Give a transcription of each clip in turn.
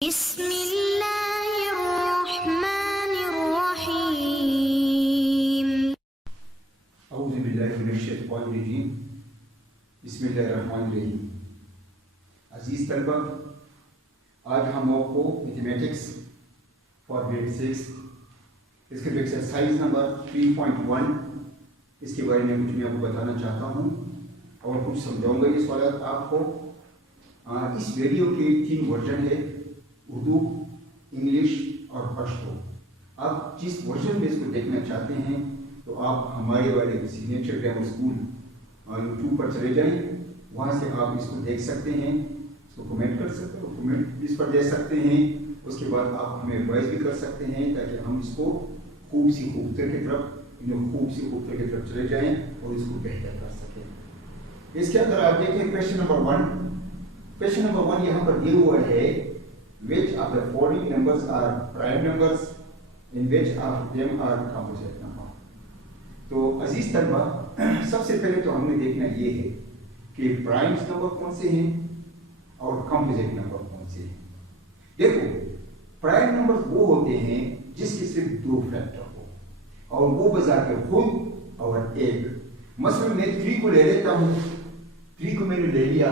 بسم اللہ الرحمن الرحیم اعوذ باللہ من الشیطان الرجیم بسم اللہ الرحمن الرحیم. عزیز طلبہ، آج ہم آپ کو میتھمیٹکس فار گریڈ 6 اس کے ایکسرسائز نمبر 3.1 اس کے بارے میں کچھ میں آپ کو بتانا چاہتا ہوں اور کچھ سمجھاؤں گا یہ سوالات آپ کو. اس ویڈیو کے 3 ورژن ہے: اردو، انگلش اور پشتو. آپ جس ورژن میں اس کو دیکھنا چاہتے ہیں تو آپ ہمارے والے سگنیچر گرامر اسکول یوٹیوب پر چلے جائیں، وہاں سے آپ اس کو دیکھ سکتے ہیں، اس کو کمنٹ کر سکتے ہیں، کمنٹ اس پر دے سکتے ہیں. اس کے بعد آپ ہمیں وائس بھی کر سکتے ہیں تاکہ ہم اس کو خوب سی خوبصورت کی طرف چلے جائیں اور اس کو بہتر کر سکیں. اس کے اندر آپ دیکھیں کویشچن نمبر 1 یہاں پر دیا ہوا ہے: which of the following numbers are prime numbers in which of them are composite number. تو عزیز طلبہ، سب سے پہلے تو ہم نے دیکھنا یہ ہے کہ پرائمز نمبر کون سے ہیں اور کمپوزٹ نمبر کون سے ہیں. دیکھو، پرائم نمبر وہ ہوتے ہیں جس کے صرف 2 فیکٹر ہو اور وہ بذات خود اور ایک. مثلا میں 3 کو لے لیتا ہوں، 3 کو میں نے لے لیا،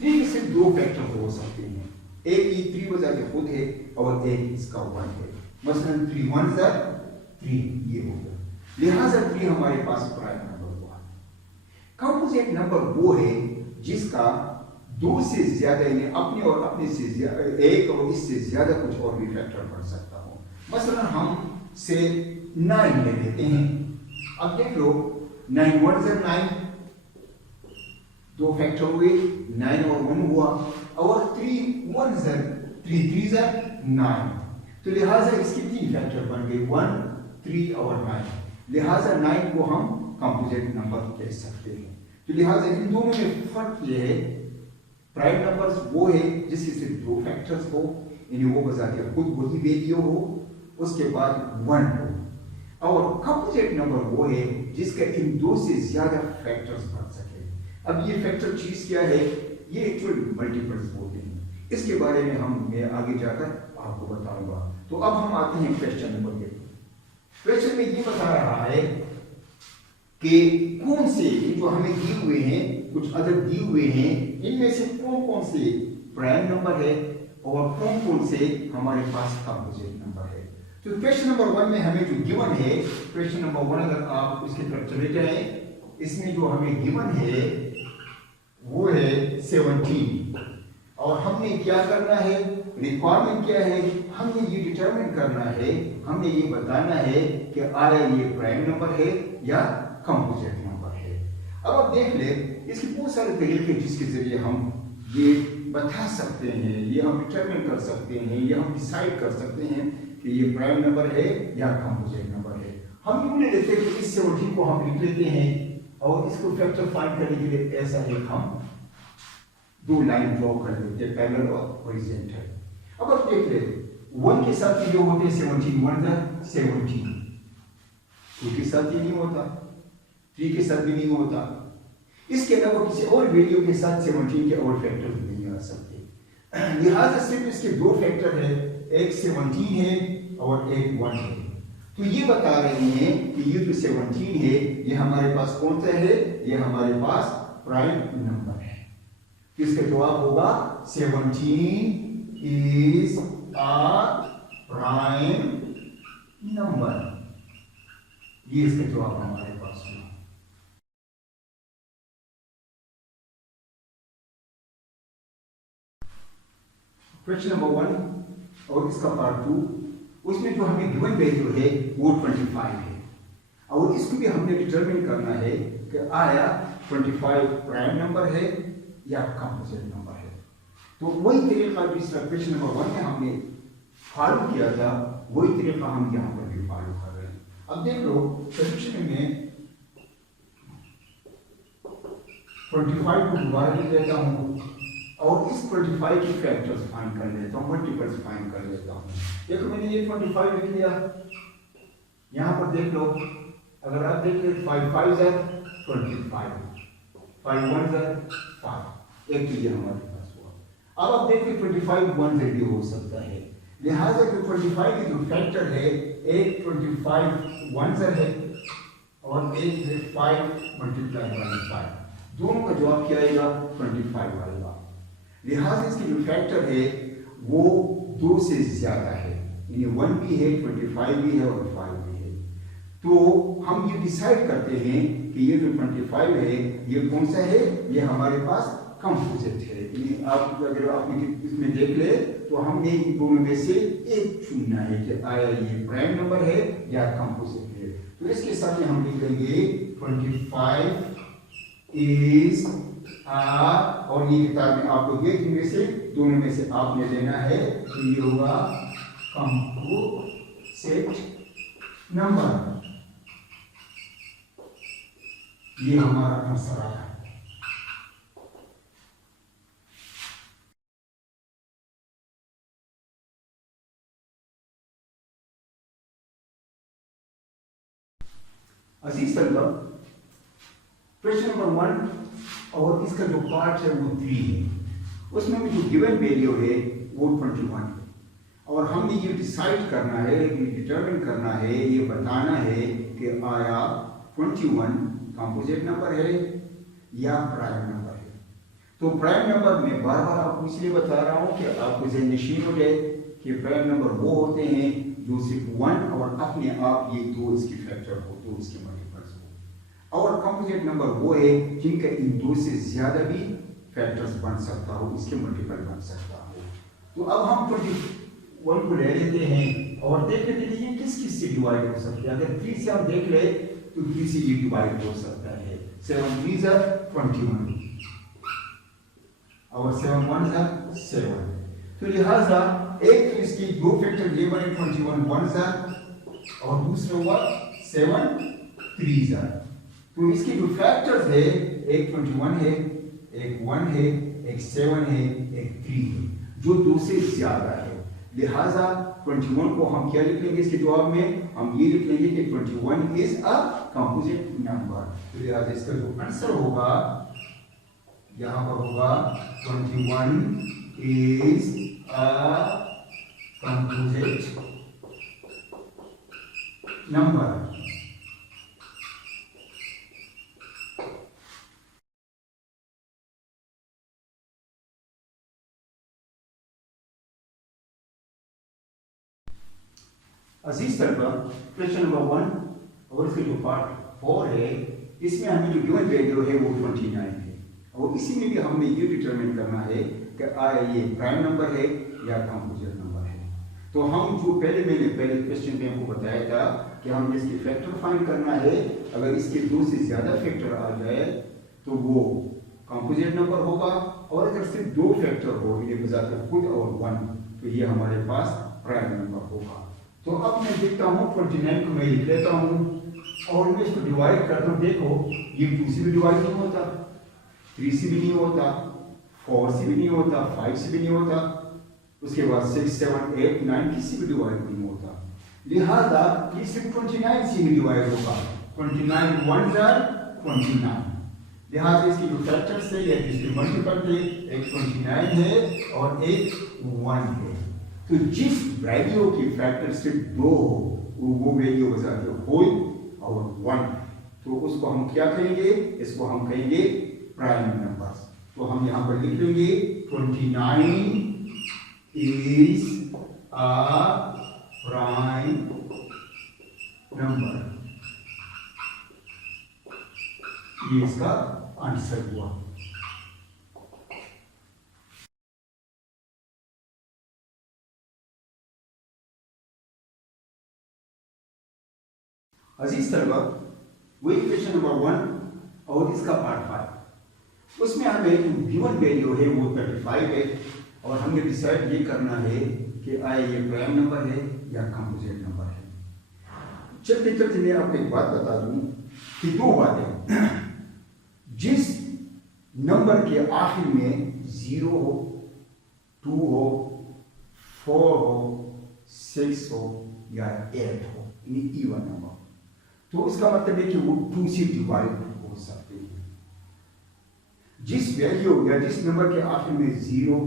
3 کے صرف 2 فیکٹر ہو سکتے ہیں. ایک یہ 3 بذات خود ہے اور ایک اس کا 1 ہے. مثلا 3 1 3 یہ ہو گیا، لہذا 3 ہمارے پاس پرائم نمبر ہوا. کمپوزٹ نمبر وہ ہے جس کا 2 سے زیادہ، یعنی اپنے اور اپنے سے زیادہ، ایک اور اس سے زیادہ کچھ اور بھی فیکٹر بڑھ سکتا ہو. مثلا ہم سے 9 لے لیتے ہیں. اب دیکھ لو، 9 1 9 2 فیکٹر ہوئے، 9 اور 1 ہوا، اور 3 1 3 3 9. تو لہٰذا اس کے 3 فیکٹر بن گئے، 1 3 اور 9. لہٰذا 9 کو ہم کمپوزٹ نمبر کہہ سکتے ہیں. تو لہٰذا ان دونوں میں فرق یہ ہے، پرائم نمبرز وہ ہے جس کے صرف 2 فیکٹرز ہو، یعنی وہ بذات خود وہی ویلیو ہو، اس کے بعد 1 ہو. اور کمپوزٹ نمبر وہ ہے جس کا ان 2 سے زیادہ فیکٹرز بن سکے. اب یہ فیکٹر چیز کیا ہے؟ یہ ایکچولی ملٹیپلز ہوتے ہیں. اس کے بارے میں میں آگے جا کر آپ کو بتاؤں گا. تو اب ہم آتے ہیں کویشچن نمبر 1. کویشچن میں یہ بتا رہا ہے کہ کون سے جو ہمیں دیے ہوئے ہیں، کچھ عدد دیے ہوئے ہیں، ان میں سے کون سے پرائم نمبر ہے اور کون سے ہمارے پاس کمپوزٹ نمبر ہے. تو کویشچن نمبر 1 میں ہمیں جو گیون ہے، کویشچن نمبر 1 اگر آپ اس کی طرف چلے جائیں، اس میں جو ہمیں گیون ہے وہ ہے 17. اور ہم نے کیا کرنا ہے، ریکوائرمنٹ کیا ہے، ہم نے یہ ڈٹرمن کرنا ہے، ہم نے یہ بتانا ہے کہ آیا یہ پرائم نمبر ہے یا کمپوزٹ نمبر ہے. اب آپ دیکھ لیں، اس کے بہت سارے طریقے جس کے ذریعے ہم یہ بتا سکتے ہیں، یہ ہم ڈٹرمن کر سکتے ہیں، یہ ہم ڈیسائیڈ کر سکتے ہیں کہ یہ پرائم نمبر ہے یا کمپوزٹ نمبر ہے. ہم یوں لے لیتے ہیں کہ اس 17 کو ہم لکھ لیتے ہیں اور اس کو فیکٹر فائنڈ کرنے کے لیے ایسا ایک ہم 2 لائن ڈرا کر دیتے ہیں، پیرلل اور ہاریزونٹل. اب آپ دیکھ لیں، 1 کے ساتھ جو ہوتے ہیں 17 1 17، 2 کے ساتھ یہ نہیں ہوتا، 3 کے ساتھ بھی نہیں ہوتا. اس کے علاوہ کسی اور ویلیو کے ساتھ 17 کے اور فیکٹر نہیں آ سکتے. لہٰذا صرف اس کے 2 فیکٹر ہے، ایک 17 ہے اور ایک 1 ہے. تو یہ بتا رہے ہیں کہ یہ جو 17 ہے یہ ہمارے پاس کون سا ہے؟ یہ ہمارے پاس پرائم نمبر ہے. اس کا جواب ہوگا 17 is a prime number. یہ اس کا جواب ہمارے پاس ہوگا. کویشچن نمبر 1 اور اس کا پارٹ 2، اس میں جو ہمیں گیون ویلیو ہے وہ 25 ہے، اور اس کو بھی ہم نے ڈٹرمن کرنا ہے کہ آیا 25 پرائم نمبر ہے یا کمپوزٹ نمبر ہے. تو وہی طریقہ جس طرح کویشچن نمبر 1 میں ہم نے فالو کیا تھا، وہی طریقہ ہم یہاں پر بھی فالو کر رہے ہیں. اب دیکھ لو، سولوشن میں 25 کو دوبارہ لکھ لیتا ہوں اور اس 25 کی فیکٹرز فائنڈ کر لیتا ہوں، ملٹیپلز فائنڈ کر لیتا ہوں. دیکھو میں نے یہ 25 لکھ لیا. یہاں پر دیکھ لو، اگر آپ دیکھ لیں 5 5 25، 5 1 5، ایک تو یہ ہمارے پاس ہوا. अब आप देखिए 25 वन से भी हो सकता है, लिहाजा जो 25 के जो फैक्टर है, एक 25 वन से है और एक है 5 मल्टीप्लाई बाई 5, दोनों का जवाब क्या आएगा 25 आएगा। लिहाजा इसके जो फैक्टर है वो 2 से ज्यादा है, यानी 1 भी है, 25 भी है और 5 भी है। तो हम ये डिसाइड करते हैं कि ये जो 25 है ये कौन सा है, ये हमारे पास कंपोजिट है। यानी आप अगर आपने इसमें देख ले तो हमने इन दोनों में से एक चुनना है कि आया ये प्राइम नंबर है या कंपोजिट है। तो इसके साथ में हम लिखेंगे 25 इज और ये किताब में आपको ये इनमें से दोनों में से आपने लेना है, तो ये होगा कंपोजिट नंबर। ये हमारा आंसर आया। अजीज तलबा, क्वेश्चन नंबर 1 और इसका जो पार्ट है वो 3 है। उसमें भी जो गिवन वैल्यू है वो 21 है और हमने ये डिसाइड करना है, ये डिटरमिन करना है, ये बताना है कि आया 21 कंपोजिट नंबर है या प्राइम नंबर है। तो प्राइम नंबर में बार बार आपको इसलिए बता रहा हूं कि आपको ज़हन नशीन हो जाए कि प्राइम नंबर वो होते हैं जो सिर्फ 1 और अपने आप ये 2 इसके फैक्टर हो, 2 इसके मल्टीपल्स हो। और कंपोजिट नंबर वो है जिनका इन 2 से ज्यादा भी फैक्टर्स बन सकता हो, इसके मल्टीपल बन सकता हो। तो अब हम 21 को ले लेते हैं और देख लेते हैं ये किस किस से डिवाइड हो सकता है। अगर 3 से हम देख ले तो 3 से ये डिवाइड हो सकता है। 7 3 are 21 और 7 1 are 7। तो लिहाजा एक तो इसकी 2 फैक्टर ये बने 21 1 और दूसरा हुआ 7 3 are। तो इसके जो फैक्टर्स है एक 21 है, एक 1 है, एक 7 है, एक 3 है, जो 2 से ज्यादा है। लिहाजा 21 को हम क्या लिख लेंगे इसके जवाब में, हम ये लिख लेंगे कि 21 इज अ कंपोजिट नंबर। तो लिहाजा इसका जो आंसर होगा यहां पर होगा 21 इज अ कंपोजिट नंबर। अजीज तलबा, क्वेश्चन नंबर 1 और इसके जो पार्ट 4 है इसमें हमें जो गिवन वैल्यू है वो 29 है और इसी में भी हमने ये डिटरमिन करना है कि आया ये प्राइम नंबर है या कंपोजिट नंबर है। तो हम जो पहले क्वेश्चन में हमको बताया था कि हमें इसके फैक्टर फाइंड करना है। अगर इसके 2 से ज्यादा फैक्टर आ जाए तो वो कंपोजिट नंबर होगा और अगर सिर्फ 2 फैक्टर हो, ये बजाते खुद और 1, तो ये हमारे पास प्राइम नंबर होगा। तो अब मैं देखता हूँ 29 को मैं लिख लेता हूँ और मैं इसको डिवाइड करता हूँ। देखो ये 2 से भी डिवाइड नहीं होता, 3 से भी नहीं होता, 4 से भी नहीं होता, 5 से भी नहीं होता, उसके बाद 6 7 8 9 किसी भी डिवाइड नहीं होता। लिहाजा ये सिर्फ 29 से ही डिवाइड होगा। 29 1 are 29। लिहाजा इसकी जो फैक्टर्स है या इसके मल्टीपल है, एक 29 है और एक 1 है। तो जिस वैल्यू की फैक्टर सिर्फ 2 हो वो वैल्यू हो जाती है होल और 1, तो उसको हम क्या कहेंगे, इसको हम कहेंगे प्राइम नंबर्स। तो हम यहां पर लिख लेंगे 29 इज अ प्राइम नंबर। ये इसका आंसर हुआ। अजीज तलबा, वही क्वेश्चन नंबर 1 और इसका पार्ट 5, उसमें हमें गिवन वैल्यू है वो 35 है और हमने डिसाइड ये करना है कि आया ये प्राइम नंबर है या कंपोजिट नंबर है। चलते चलते मैं आपको एक बात बता दूं कि 2 बातें, जिस नंबर के आखिर में 0 हो, 2 हो, 4 हो, 6 हो या 8 हो, यानी इवन नंबर, तो इसका मतलब है कि वो 2 से डिवाइड हो सकते हैं। जिस वैल्यू या जिस नंबर के आखिर में 0,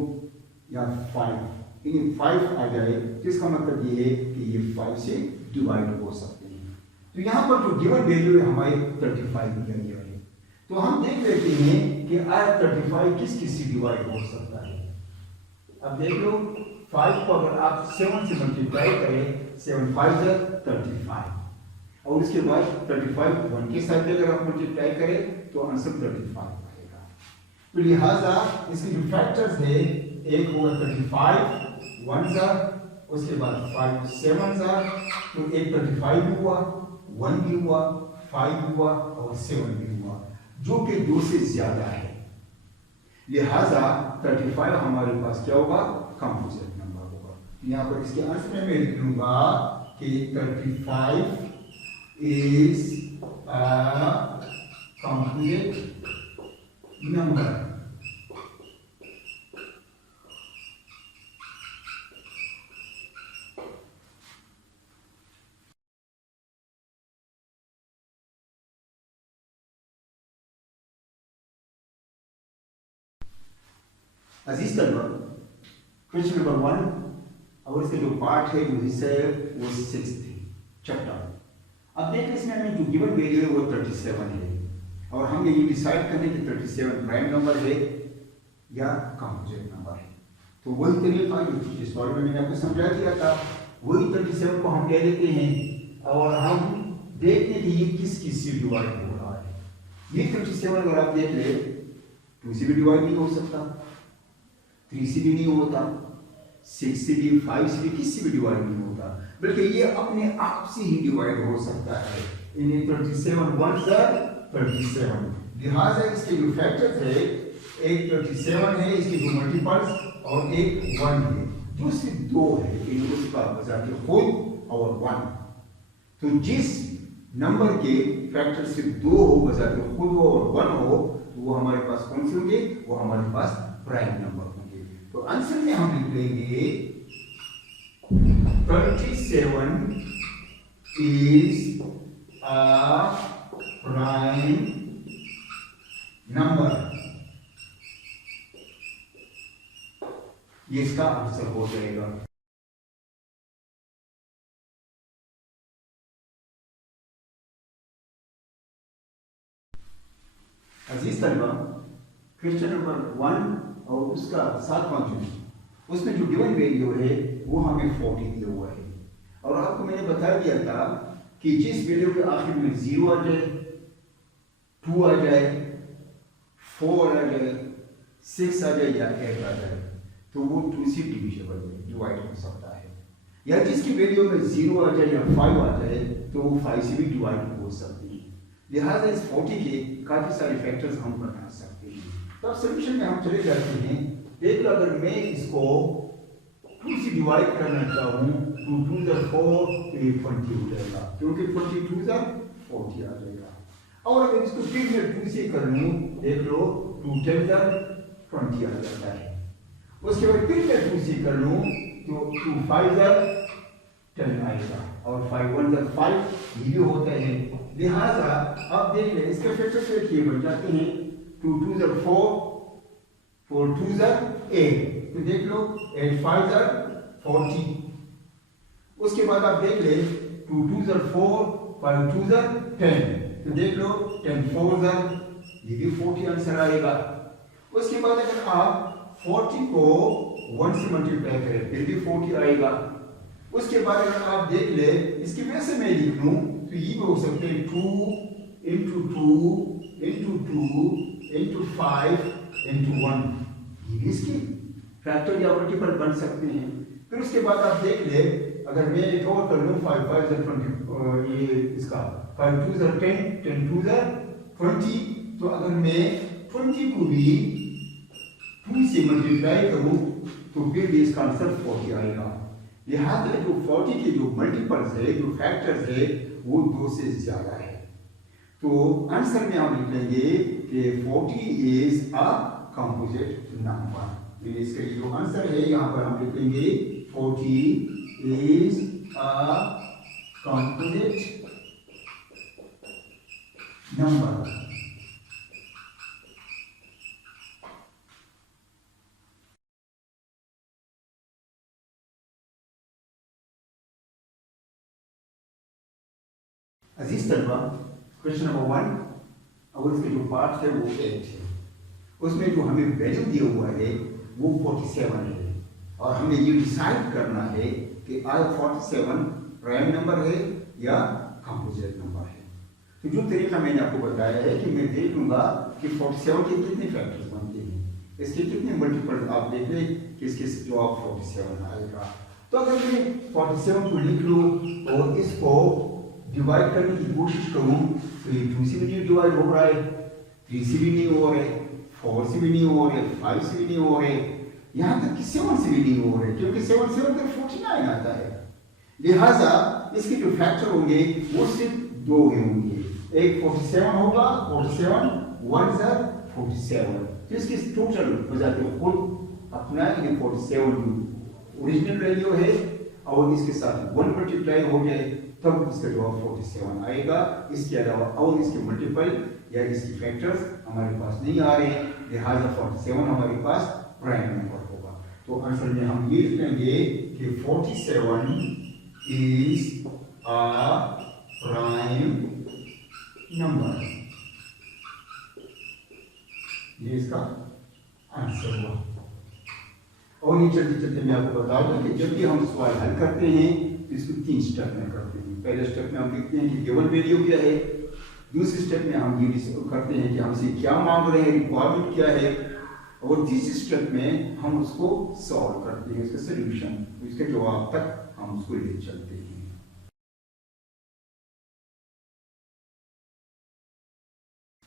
या 5 इन 5 आ जाए तो इसका मतलब ये है कि ये 5 से डिवाइड हो सकते हैं। तो यहाँ पर जो गिवन वैल्यू है हमारे 35 दिया गया है। तो हम देख लेते हैं कि आज 35 किस किस से डिवाइड हो सकता है। अब देख लो 5 को अगर आप 7 से मल्टीप्लाई करें 7 5 35 और उसके बाद 35 1 के साथ अगर आप मल्टीप्लाई करें तो आंसर 35 आएगा। तो लिहाजा इसके जो फैक्टर्स है एक होगा 35 1 सा, उसके बाद 5 7 सा, तो एक 35 भी हुआ 1 भी हुआ 5 भी हुआ और 7 भी हुआ जो कि 2 से ज्यादा है। लिहाजा 35 हमारे पास क्या होगा कंपोजिट नंबर होगा। यहाँ पर इसके अंत में मैं लिख लूंगा कि 35 is a composite number। अजीज तलबा क्वेश्चन नंबर 1 और इसका जो पार्ट है जो हिस्सा है वो 6th चैप्टर। अब देखिए इसमें हमें जो गिवन वैल्यू है वो 37 है और हमें ये डिसाइड करने की 37 प्राइम नंबर है या कंपोजिट नंबर है। तो वही तरीका जो सॉल्व में मैंने आपको समझा दिया था वही 37 को हम ले लेते हैं और हम देखते हैं कि ये किस किस से डिवाइड हो रहा है। ये 37 अगर आप देख ले 2 से भी डिवाइड नहीं हो सकता, 3 से भी नहीं होता, 6 से भी 5 से भी किसी भी डिवाइड नहीं होता, बल्कि ये अपने आप से ही डिवाइड हो सकता है। इन 37 1 37। लिहाजा इसके जो फैक्टर्स है एक 37 है, इसके जो मल्टीपल्स और एक 1 है जो सिर्फ 2 है, इन उसका बजाते खुद और 1। तो जिस नंबर के फैक्टर सिर्फ 2 हो बजाते खुद हो और 1 हो तो वो हमारे पास कौन से होंगे, वो हमारे पास प्राइम नंबर होंगे। तो आंसर में हम लिख लेंगे 37 is a prime number। ये इसका आंसर हो जाएगा। अजीज तलबा क्वेश्चन नंबर 1 और उसका 7वां क्वेश्चन उसमें जो गिवन वैल्यू है वो हमें 40 दिया हुआ है और आपको मैंने बता दिया था कि जिस वैल्यू के आखिर में 0 आ जाए 2 आ जाए 4 आ जाए 6 आ जाए या 8 आ जाए तो वो 2 से डिविजिबल में डिवाइड हो सकता है, या जिसकी वैल्यू में 0 आ जाए या 5 आ जाए तो वो 5 से भी डिवाइड हो सकती है। लिहाजा इस 40 के काफी सारे फैक्टर्स हम बना सकते हैं। तो अब सोल्यूशन में हम चले जाते हैं। देख लो अगर मैं इसको 2 से डिवाइड करना चाहूँ 2 2 4 तो ये 20 हो जाएगा क्योंकि 22 40 आ जाएगा। और अगर इसको फिर मैं 2 से कर लूँ देख लो 2 10 20 आ जाता है। उसके बाद फिर मैं 2 से कर लूँ तो 2 5 10 आएगा और 5 1 5 ये होता है। लिहाजा अब देख ले इसके फैक्टर ये बन जाते हैं 2 2 4 4 2 8 तो देख लो 8 5 40। उसके बाद आप देख ले 2 2 4 5 2 10 तो देख लो 10 4 ये भी 40 आंसर आएगा। उसके बाद अगर आप 40 को 1 से मल्टीप्लाई करें फिर भी 40 आएगा। उसके बाद अगर आप देख ले इसकी वजह से मैं लिख लूं तो ये भी हो सकते हैं 2 into 2 into 2 into 5 into 1 ये इसकी फैक्टर या मल्टीपल बन सकते हैं। फिर उसके बाद आप देख ले अगर मैं एक और कर लूं 5 5 20 ये इसका 5 2 10 10 2 20 तो अगर मैं 20 को भी 2 से मल्टीप्लाई करूं तो फिर भी इसका आंसर 40 आएगा। लिहाजा जो 40 के जो मल्टीपल्स है जो फैक्टर्स है वो 2 से ज्यादा है। तो आंसर में हम लिख लेंगे कि 40 इज अ कंपोजिट नंबर। इसका जो आंसर है यहाँ पर हम लिख लेंगे 40 इज अ कंपोजिट नंबर। अजीज तलबा, क्वेश्चन नंबर 1 और इसके जो पार्ट है वो 8 है। उसमें जो हमें वैल्यू दिया हुआ है वो 47 है और हमें ये डिसाइड करना है कि आया 47 प्राइम नंबर है या कंपोजिट नंबर है। तो जो तरीका मैंने आपको बताया है कि मैं देख लूंगा कि 47 के कितने फैक्टर्स बनते हैं, इसके कितने मल्टीपल आप देख लें कि इसके जवाब 47 आएगा। तो अगर मैं 47 को लिख लूँ और इसको डिवाइड करने की कोशिश करूँ तो ये 2 से भी नहीं डिवाइड हो रहा है, 3 से भी नहीं हो रहा है, 4 से भी नहीं हो रहे, 5 से भी नहीं हो रहे, यहाँ तक कि 7 से भी नहीं हो रहे, क्योंकि 7 तक 49 आता है। लिहाजा इसके जो फैक्टर होंगे वो सिर्फ 2 होंगे, एक 47 होगा, 47 1 ज़र 47, तो इसकी टोटल बजाते खुद अपना ये 47 ओरिजिनल वैल्यू है और इसके साथ 1 मल्टीप्लाई हो जाए तब इसका जवाब 47 आएगा। इसके अलावा और इसके मल्टीपल या इसके फैक्टर्स हमारे पास नहीं आ रहे, लिहाजा 47 हमारे पास प्राइम नंबर होगा। तो आंसर में हम ये लिखेंगे कि 47 इज अ प्राइम नंबर, ये इसका आंसर हुआ। और ये चलते चलते मैं आपको बता दूं कि जब भी हम सवाल हल करते हैं तो इसको 3 स्टेप में करते हैं। पहले स्टेप में हम लिखते हैं कि गिवन वैल्यू क्या है, दूसरे स्टेप में हम ये करते हैं कि हमसे क्या मांग रहे हैं, रिक्वायरमेंट क्या है, और तीसरे स्टेप में हम उसको सॉल्व करते हैं, उसका सोल्यूशन, उसके जवाब तक हम उसको ले चलते हैं।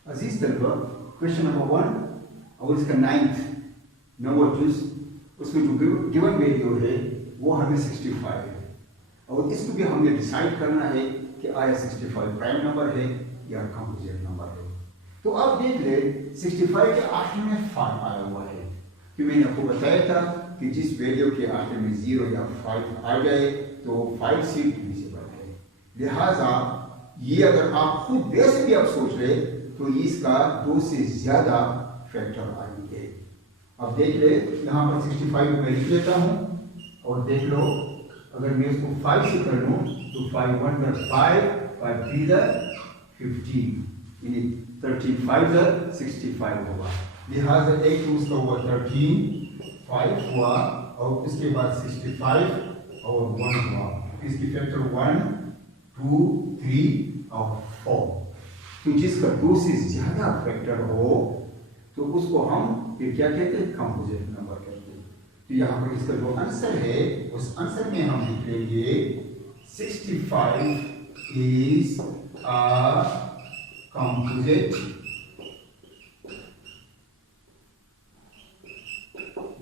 अजीज तलबा, क्वेश्चन नंबर 1 और इसका 9th नंबर चूज, उसमें जो गिवन वैल्यू है वो हमें 65 है और इसको भी हमें डिसाइड करना है कि आया 65 प्राइम नंबर है या कंपोजिट नंबर है। तो आप देख ले 65 के आखिर में 5 आया हुआ है, कि मैंने आपको बताया था कि जिस वैल्यू के आखिर में 0 या 5 आ जाए तो 5 से डिविजिबल है। लिहाजा ये अगर आप खुद वैसे भी आप सोच रहे तो इसका 2 से ज्यादा फैक्टर आएंगे। अब देख ले यहाँ पर 65 को मैं लिख लेता हूँ और देख लो अगर मैं इसको 5 से कर लूँ तो 5 1 ज़र 5, 5 3 ज़र 15, यानी 13 5 ज़र 65 होगा। लिहाजा एक तो उसका हुआ 13, 5 हुआ और इसके बाद 65 और 1 हुआ, इसकी फैक्टर 1 2 3 और 4। तो जिसका 2 से ज्यादा फैक्टर हो तो उसको हम फिर क्या कहते हैं, कंपोजिट नंबर कहते हैं। तो यहाँ पर इसका जो आंसर है उस आंसर में हम लिख लेंगे 65 इज अ कंपोजिट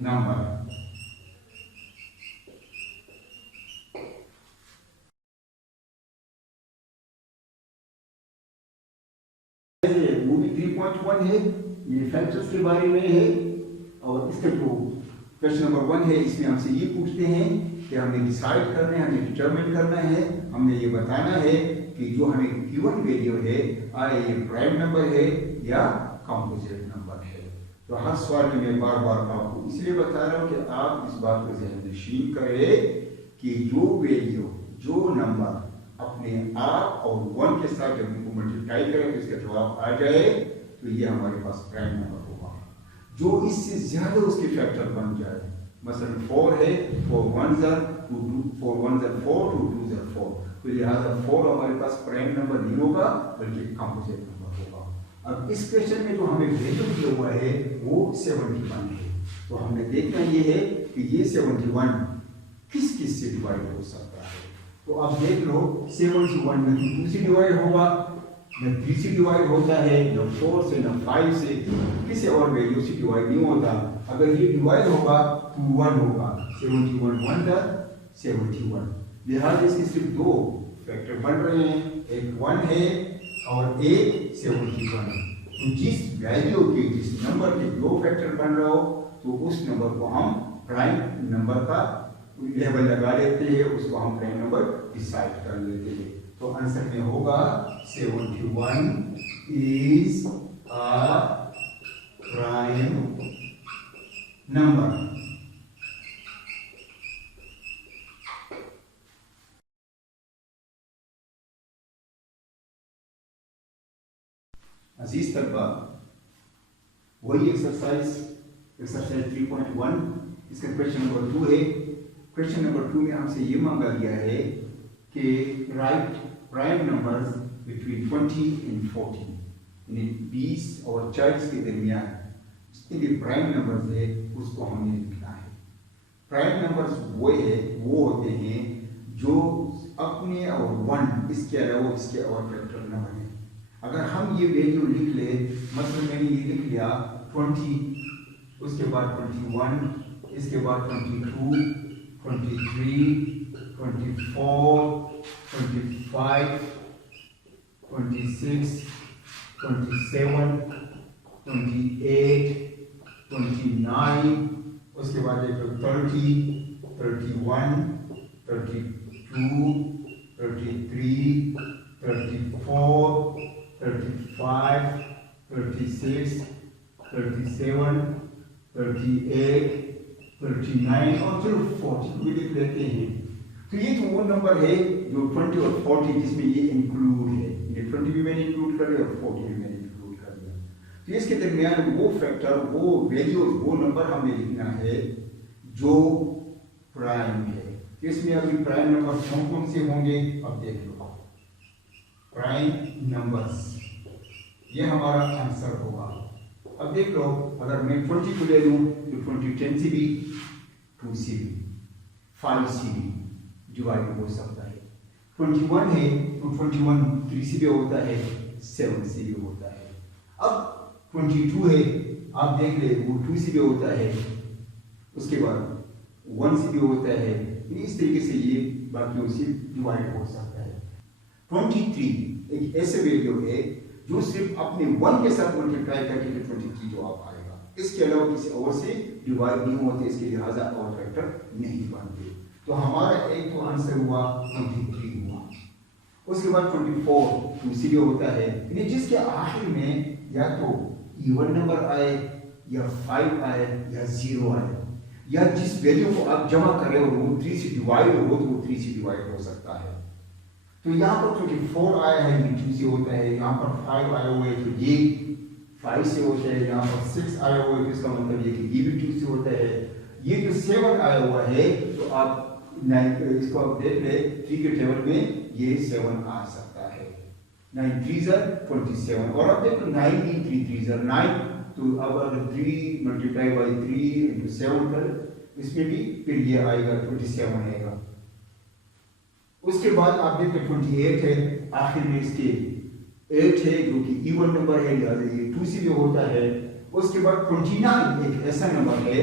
नंबर। वो भी 3.1 है, ये फैक्टर्स के बारे में है। और इसका जो क्वेश्चन नंबर 1 है इसमें हमसे ये पूछते हैं कि हमें डिसाइड करना है, हमें डिटरमिन करना है, हमने ये बताना है कि जो हमें गिवन वैल्यू है आए ये प्राइम नंबर है या कंपोजिट नंबर है। तो हर सवाल में मैं बार बार आपको इसलिए बता रहा हूँ कि आप इस बात को ज़हन नशीन करें कि जो वैल्यू, जो नंबर अपने आप और 1 के साथ जब इनको मल्टीप्लाई करें तो इसका जवाब आ जाए तो ये हमारे पास प्राइम नंबर होगा। जो इससे ज्यादा उसके फैक्टर बन जाए, मसलन 4 है, 4 1 ज़र 2 4 1 ज़र 4 2 2 ज़र 4, तो लिहाजा 4 हमारे पास प्राइम नंबर नहीं होगा बल्कि कंपोजिट नंबर होगा। अब इस क्वेश्चन में जो हमें वैल्यू दिया हुआ है वो 71 है, तो हमने देखना ये है कि ये 71 किस किस से डिवाइड हो सकता है। तो आप देख लो 71 में 2 से डिवाइड होगा, न 3 से डिवाइड होता है, न 4 से, न 5 से, किसी और वैल्यू से डिवाइड नहीं होता। अगर ये डिवाइड होगा तो 1 होगा, 71 1 ज़र 71। लिहाजा इसके सिर्फ 2 फैक्टर बन रहे हैं, एक 1 है और एक 71। तो जिस वैल्यू के, जिस नंबर के 2 फैक्टर बन रहा हो तो उस नंबर को हम प्राइम नंबर का लेवल लगा लेते हैं, उसको हम प्राइम नंबर डिसाइड कर लेते हैं। तो आंसर में होगा 71 इज अ प्राइम नंबर। अजीज तलबा, वही एक्सरसाइज 3.1, इसका क्वेश्चन नंबर 2 है। क्वेश्चन नंबर 2 में हमसे ये मांगा गया है कि right prime numbers between 20 and 40, यानी 20 और 40 के दरमियान जितने भी प्राइम नंबर्स है उसको हमने लिखना है। प्राइम नंबर्स वो होते हैं जो अपने और 1 इसके अलावा इसके और फैक्टर न बने। अगर हम ये वैल्यू लिख ले, मतलब मैंने ये लिख लिया 20, उसके बाद 21, इसके बाद 22, 23, 24, 25, 26, 27, 28, 29, उसके बाद एक 30, 31, 32, 33, 34, 35, 36, 37, 38, 39 और फिर 40 भी लिख लेते हैं। तो ये तो वो नंबर है जो 20 और 40 जिसमें ये इंक्लूड है। 20 भी मैंने इंक्लूड कर दिया और 40 भी मैंने इंक्लूड कर दिया। तो इसके दरमियान वो फैक्टर, वो वैल्यू, वो नंबर हमें लिखना है जो प्राइम है। इसमें अभी प्राइम नंबर कौन कौन से होंगे अब देख लो। प्राइम नंबर्स, ये हमारा आंसर होगा। अब देख लो, अगर मैं 20 को ले लूँ तो 20 10 से भी, 2 से भी, 5 से भी डिवाइड हो सकता है। 21 है तो 21 3 से भी होता है, 7 से भी होता है। अब 22 है, आप देख ले, वो 2 से भी होता है, उसके बाद 1 से भी होता है। इस तरीके से ये बाकियों से डिवाइड हो सकता है। 23 एक ऐसे वैल्यू है जो सिर्फ अपने 1 के साथ मल्टीप्लाई करके 23 जवाब आएगा, इसके अलावा किसी और से डिवाइड नहीं होते, इसके लिहाजा और फैक्टर नहीं बनते। तो हमारा एक तो आंसर हुआ 23 हुआ। उसके बाद 24 2 से भी होता है, यानी जिसके आखिर में या तो इवन नंबर आए या 5 आए या 0 आए, या जिस वैल्यू को आप जमा कर रहे हो वो 3 से डिवाइड हो तो वो 3 से डिवाइड हो सकता है। तो यहाँ पर 24 आया है, ये 2 से होता है। यहाँ पर 5 आया हुआ है तो ये 5 से होता है। यहाँ पर 6 आया हुआ है तो इसका मतलब ये कि ये भी 2 से होता है। ये जो 7 आया हुआ है तो आप 9 इसको आप देख ले, 3 के टेबल में ये 7 आ सकता है। 9 3s are 27 और अब देखो 9 in 3 3s are 9, तो अब अगर 3 मल्टीप्लाई बाई 3 इंटू 7 कर, इसमें भी फिर ये आएगा 27 आएगा। उसके बाद आप देखते 28 है, आखिर में इसके 8 है जो कि इवन नंबर है, लिहाजा ये 2 से भी होता है। उसके बाद 29 एक ऐसा नंबर है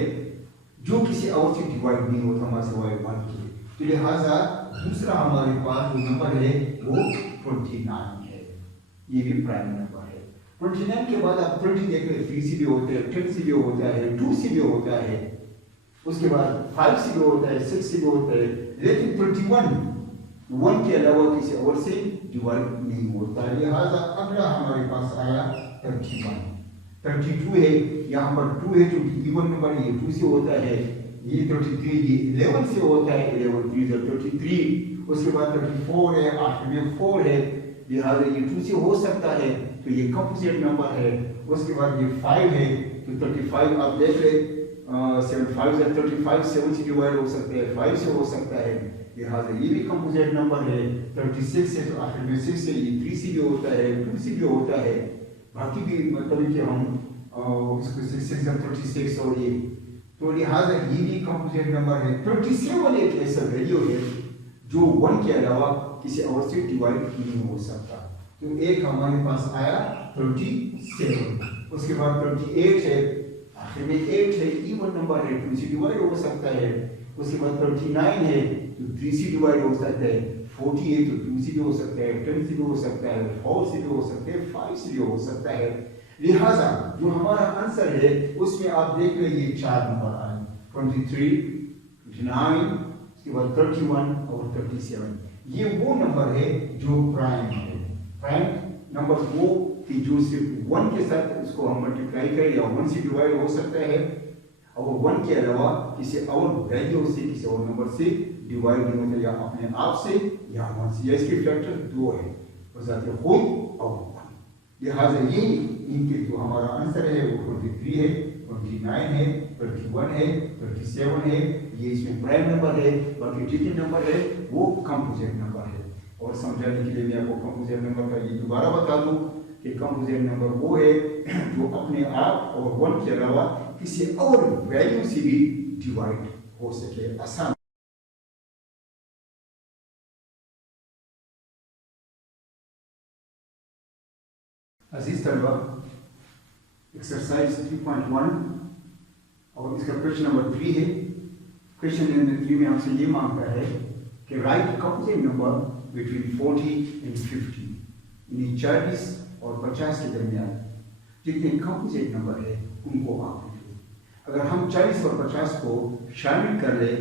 जो किसी और से डिवाइड नहीं होता हमारे सिवाय 1 के, तो लिहाजा दूसरा हमारे पास जो नंबर है वो 29 है, ये भी प्राइम नंबर है। 29 के बाद आप 30 देख रहे, 3 से भी होते हैं, 10 से भी होता है, 2 से भी होता है, उसके बाद 5 से भी होता है, 6 से भी होता है, लेकिन 31 1 के अलावा किसी और से डिवाइड नहीं होता है। लिहाजा अगला हमारे पास आया 31। 32 है, यहाँ पर 2 है जो कि इवन नंबर है, ये 2 से होता है। ये 33 ये 11 से होता है, 11 3 33। उसके बाद 34 है, आखिर में 4 है, लिहाजा ये 2 से हो सकता है, तो ये कंपोजिट नंबर है। उसके बाद ये 5 है तो 35 आप देख ले, 7 5 35, 7 से डिवाइड हो सकते हैं, 5 से हो सकता है, लिहाजा ये भी कंपोजिट नंबर है। 36 है तो आखिर में 6 है, ये 3 से भी होता है, 2 से भी होता है, बाकी भी मतलब कि हम इसको 6 36 और ये, तो लिहाजा ये भी कंपोजिट नंबर है। 37 एक ऐसा वैल्यू है जो 1 के अलावा किसी और से डिवाइड नहीं हो सकता, तो एक हमारे पास आया 37। उसके बाद 38 है, आखिर में 8 है, इवन नंबर है, 2 से डिवाइड हो सकता है। उसके बाद 39 है तो 3 से डिवाइड हो सकता है, 40 है तो 2 से भी हो सकता है, 10 से भी हो सकता है, 4 से भी हो सकता है, 5 से भी हो सकता है। लिहाजा जो हमारा आंसर है उसमें आप देख रहे ये 4 नंबर आए, 23, 29, उसके बाद 31 और 37। ये वो नंबर है जो प्राइम है। प्राइम नंबर वो कि जो सिर्फ 1 के साथ इसको हम मल्टीप्लाई करें या 1 से डिवाइड हो सकता है, और 1 के अलावा किसी और वैल्यू से, किसी और नंबर से डिवाइड नहीं होता, या अपने आप से या 1 से, या इसके फैक्टर 2 है, खुद और 1। लिहाजा ये इनके जो हमारा आंसर है वो 23 है, 29 है, 31 है, 37 है, ये इसमें प्राइम नंबर है, बाकी जितने नंबर है वो कंपोजिट नंबर है। और समझाने के लिए मैं आपको कंपोजिट नंबर का ये दोबारा बता दूं कि कंपोजिट नंबर वो है जो अपने आप और 1 के अलावा किसी और वैल्यू से भी डिवाइड हो सके आसान। अजीज तलबा, एक्सरसाइज 3.1 और इसका क्वेश्चन नंबर 3 है। क्वेश्चन नंबर 3 में आपसे ये मांगता है कि right composite number between 40 and 50, यानी 40 और 50 के दरमियान जितने कंपोजिट नंबर है उनको आप लिखिए। अगर हम 40 और 50 को शामिल कर ले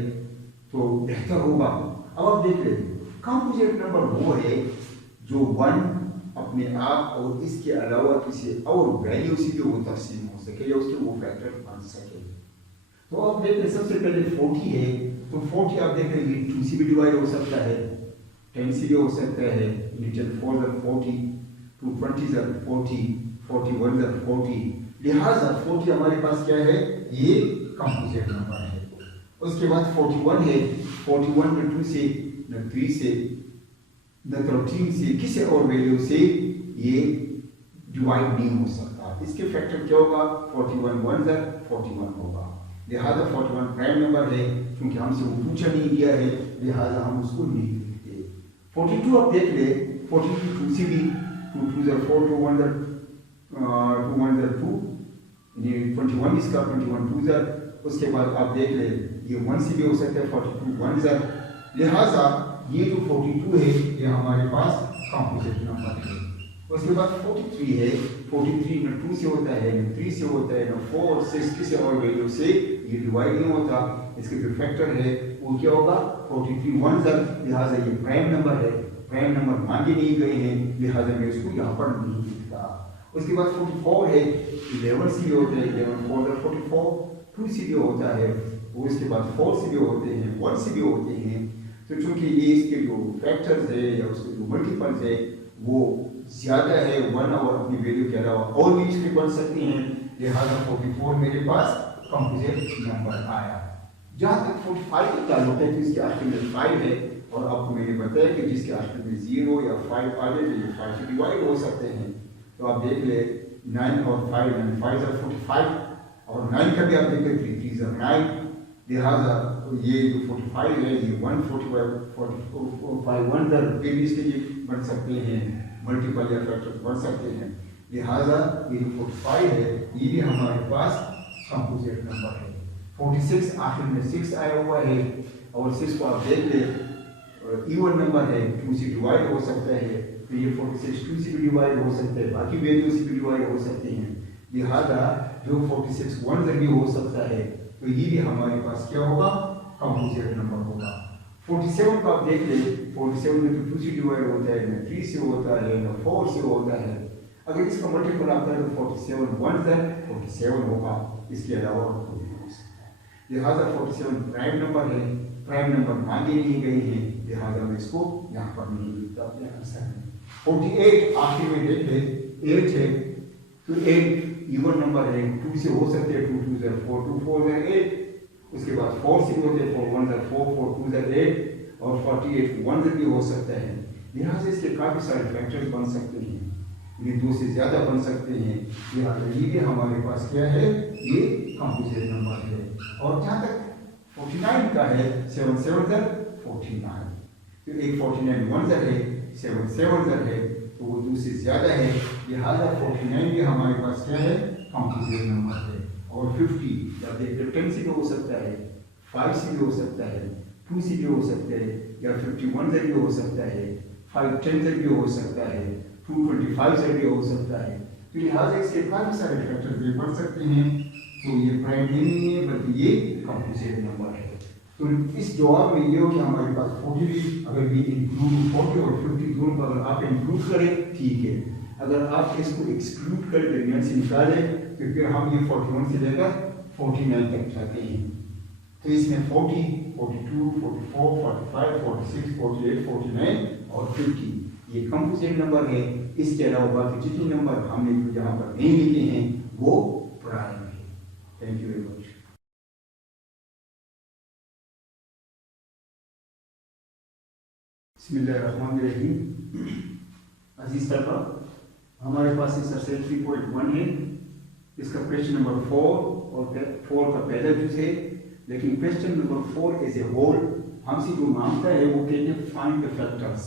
तो बेहतर होगा। अब आप देख ले, कंपोजिट नंबर वो है जो 1 अपने आप और इसके अलावा किसी और वैल्यू से भी वो तकसीम हो सके या उसके वो फैक्टर बन सके। तो आप देख रहे सबसे पहले 40 है, तो 40 आप देख रहे हैं 2 से भी डिवाइड हो सकता है, 10 से भी हो सकता है, 4 are 40, 2 20s are 40, 41s are 40। लिहाजा 40 हमारे पास क्या है, ये कंपोजिट नंबर है। उसके बाद 41 है, 41 में 2 से न 3 से न 13 से किसी और वैल्यू से ये डिवाइड नहीं हो सकता। इसके फैक्टर क्या होगा, 41 1s are 41 होगा। लिहाजा 41 प्राइम नंबर है, क्योंकि हमसे वो पूछा नहीं गया है, लिहाजा हम उसको नहीं लिखते। 42 आप देख ले, 42 2 से भी 2 2s are 4, 2 1s are 2, 21 इसका 21 2s are। उसके बाद आप देख ले ये 1 से भी हो सकता है, 42 1s are। लिहाजा ये जो 42 है ये हमारे पास कंपोजिट नंबर है। उसके बाद 43 है, 43 न 2 से होता है, न 3 से होता है, न 4 और 6 किसी और वैल्यू से ये डिवाइड नहीं होता। इसके जो फैक्टर है वो क्या होगा, 43 1s are। लिहाजा ये प्राइम नंबर है, प्राइम नंबर मांगे नहीं गए हैं, लिहाजा मैं इसको यहाँ पर नहीं लिखता। उसके बाद 44 है, 11 से भी होता है, 11 4 are 44, 2 से भी होता है, वो इसके बाद 4 से भी होते हैं, 1 से भी होते हैं। तो चूंकि ये इसके जो फैक्टर्स है या उसके जो मल्टीपल्स है वो ज़्यादा है 1 और अपनी वैल्यू के अलावा और भी इसके बन सकते हैं, लिहाजा 44 मेरे पास कंपोजिट नंबर आया। जहाँ तक 45 का ताल्लुक है तो इसके आखिर में 5 है, और आपको मैंने बताया कि जिसके आखिर में 0 या 5 आ जाए तो ये 5 से डिवाइड हो सकते हैं। तो आप देख ले 9 और 5, 9 5 are 45, और 9 का भी आप देख ले 3 3s are 9। लिहाजा ये जो 45 है ये 145 45 1s are भी इसके ये बन सकते हैं, मल्टीपल या फैक्टर बन सकते हैं। लिहाजा ये जो 45 है ये भी हमारे पास कंपोजिट नंबर है। 46 आखिर में 6 आया हुआ है, और 6 को आप देख ले इवन नंबर है, 2 से डिवाइड हो सकता है, तो ये 46 2 से भी डिवाइड हो सकता है, बाकी वैल्यू से भी डिवाइड हो सकते हैं। लिहाजा जो 46 1s भी हो सकता है, तो ये भी हमारे पास क्या होगा, कंपोजिट नंबर होगा। 47 को आप देख ले, 47 में तो 2 से डिवाइड होता है, न 3 से होता है, न 4 से होता है। अगर इसका मल्टीपल आता है तो 47 1s are 47 होगा, इसके अलावा कोई नहीं हो सकता है। लिहाजा 47 प्राइम नंबर है, प्राइम नंबर मांगे नहीं गए हैं, लिहाजा मैं इसको यहाँ पर नहीं लिखता अपने आंसर में। 48 आखिर में देख ले 8 है, तो 8 इवन नंबर है, 2 से हो सकते हैं, 2 2s are 4, 2 4s are 8। उसके बाद 4 से भी होते हैं, 4 1s are 4, 4 2s are 8, और 48 1s भी हो सकता है। लिहाजा इसके काफ़ी सारे फैक्टर्स बन सकते हैं, ये 2 से ज़्यादा बन सकते हैं। लिहाजा ये भी हमारे पास क्या है, ये कंपोजिट नंबर है। और जहाँ तक 49 का है, 7 7s are 49, तो एक 49 1s are है, 7 7s are है, तो वो 2 से ज़्यादा है। लिहाजा 49 भी हमारे पास क्या है, कंपोजिट नंबर है। और 50 या 10 से भी हो सकता है, 5 से भी हो सकता है, 2 से भी हो सकता है, या 51 से भी हो सकता है, 5 10 से भी हो सकता है, 2 25 से भी हो सकता है। तो लिहाजा इसके काफ़ी सारे फैक्टर भी बढ़ सकते हैं। तो ये प्राइम नहीं है बल्कि ये कंपोजिट नंबर है। तो इस जवाब में ये हो कि हमारे पास 40 भी अगर भी इंक्लूड 40 और 50 दोनों को अगर आप इंक्लूड करें ठीक है, अगर आप इसको एक्सक्लूड कर दरमियान से निकालें तो फिर हम ये 41 से लेकर 49 तक जाते हैं। तो इसमें 40, 42, 44, 45, 46, 48, 49 और 50 ये कंपोजिट नंबर है। इसके अलावा बाकी जितने नंबर हमने यहाँ पर नहीं लिखे हैं वो प्राइम है। Thank you very much. बिस्मिल्लाहिर्रहमानिर्रहीम। अजीज तलबा, हमारे पास एक्सरसाइज 3.1 है। इसका क्वेश्चन नंबर 4 और 4 का पहला जुज है, लेकिन question number 4 as a whole हमसे जो मांगता है वो कहते हैं फाइंड द फैक्टर्स।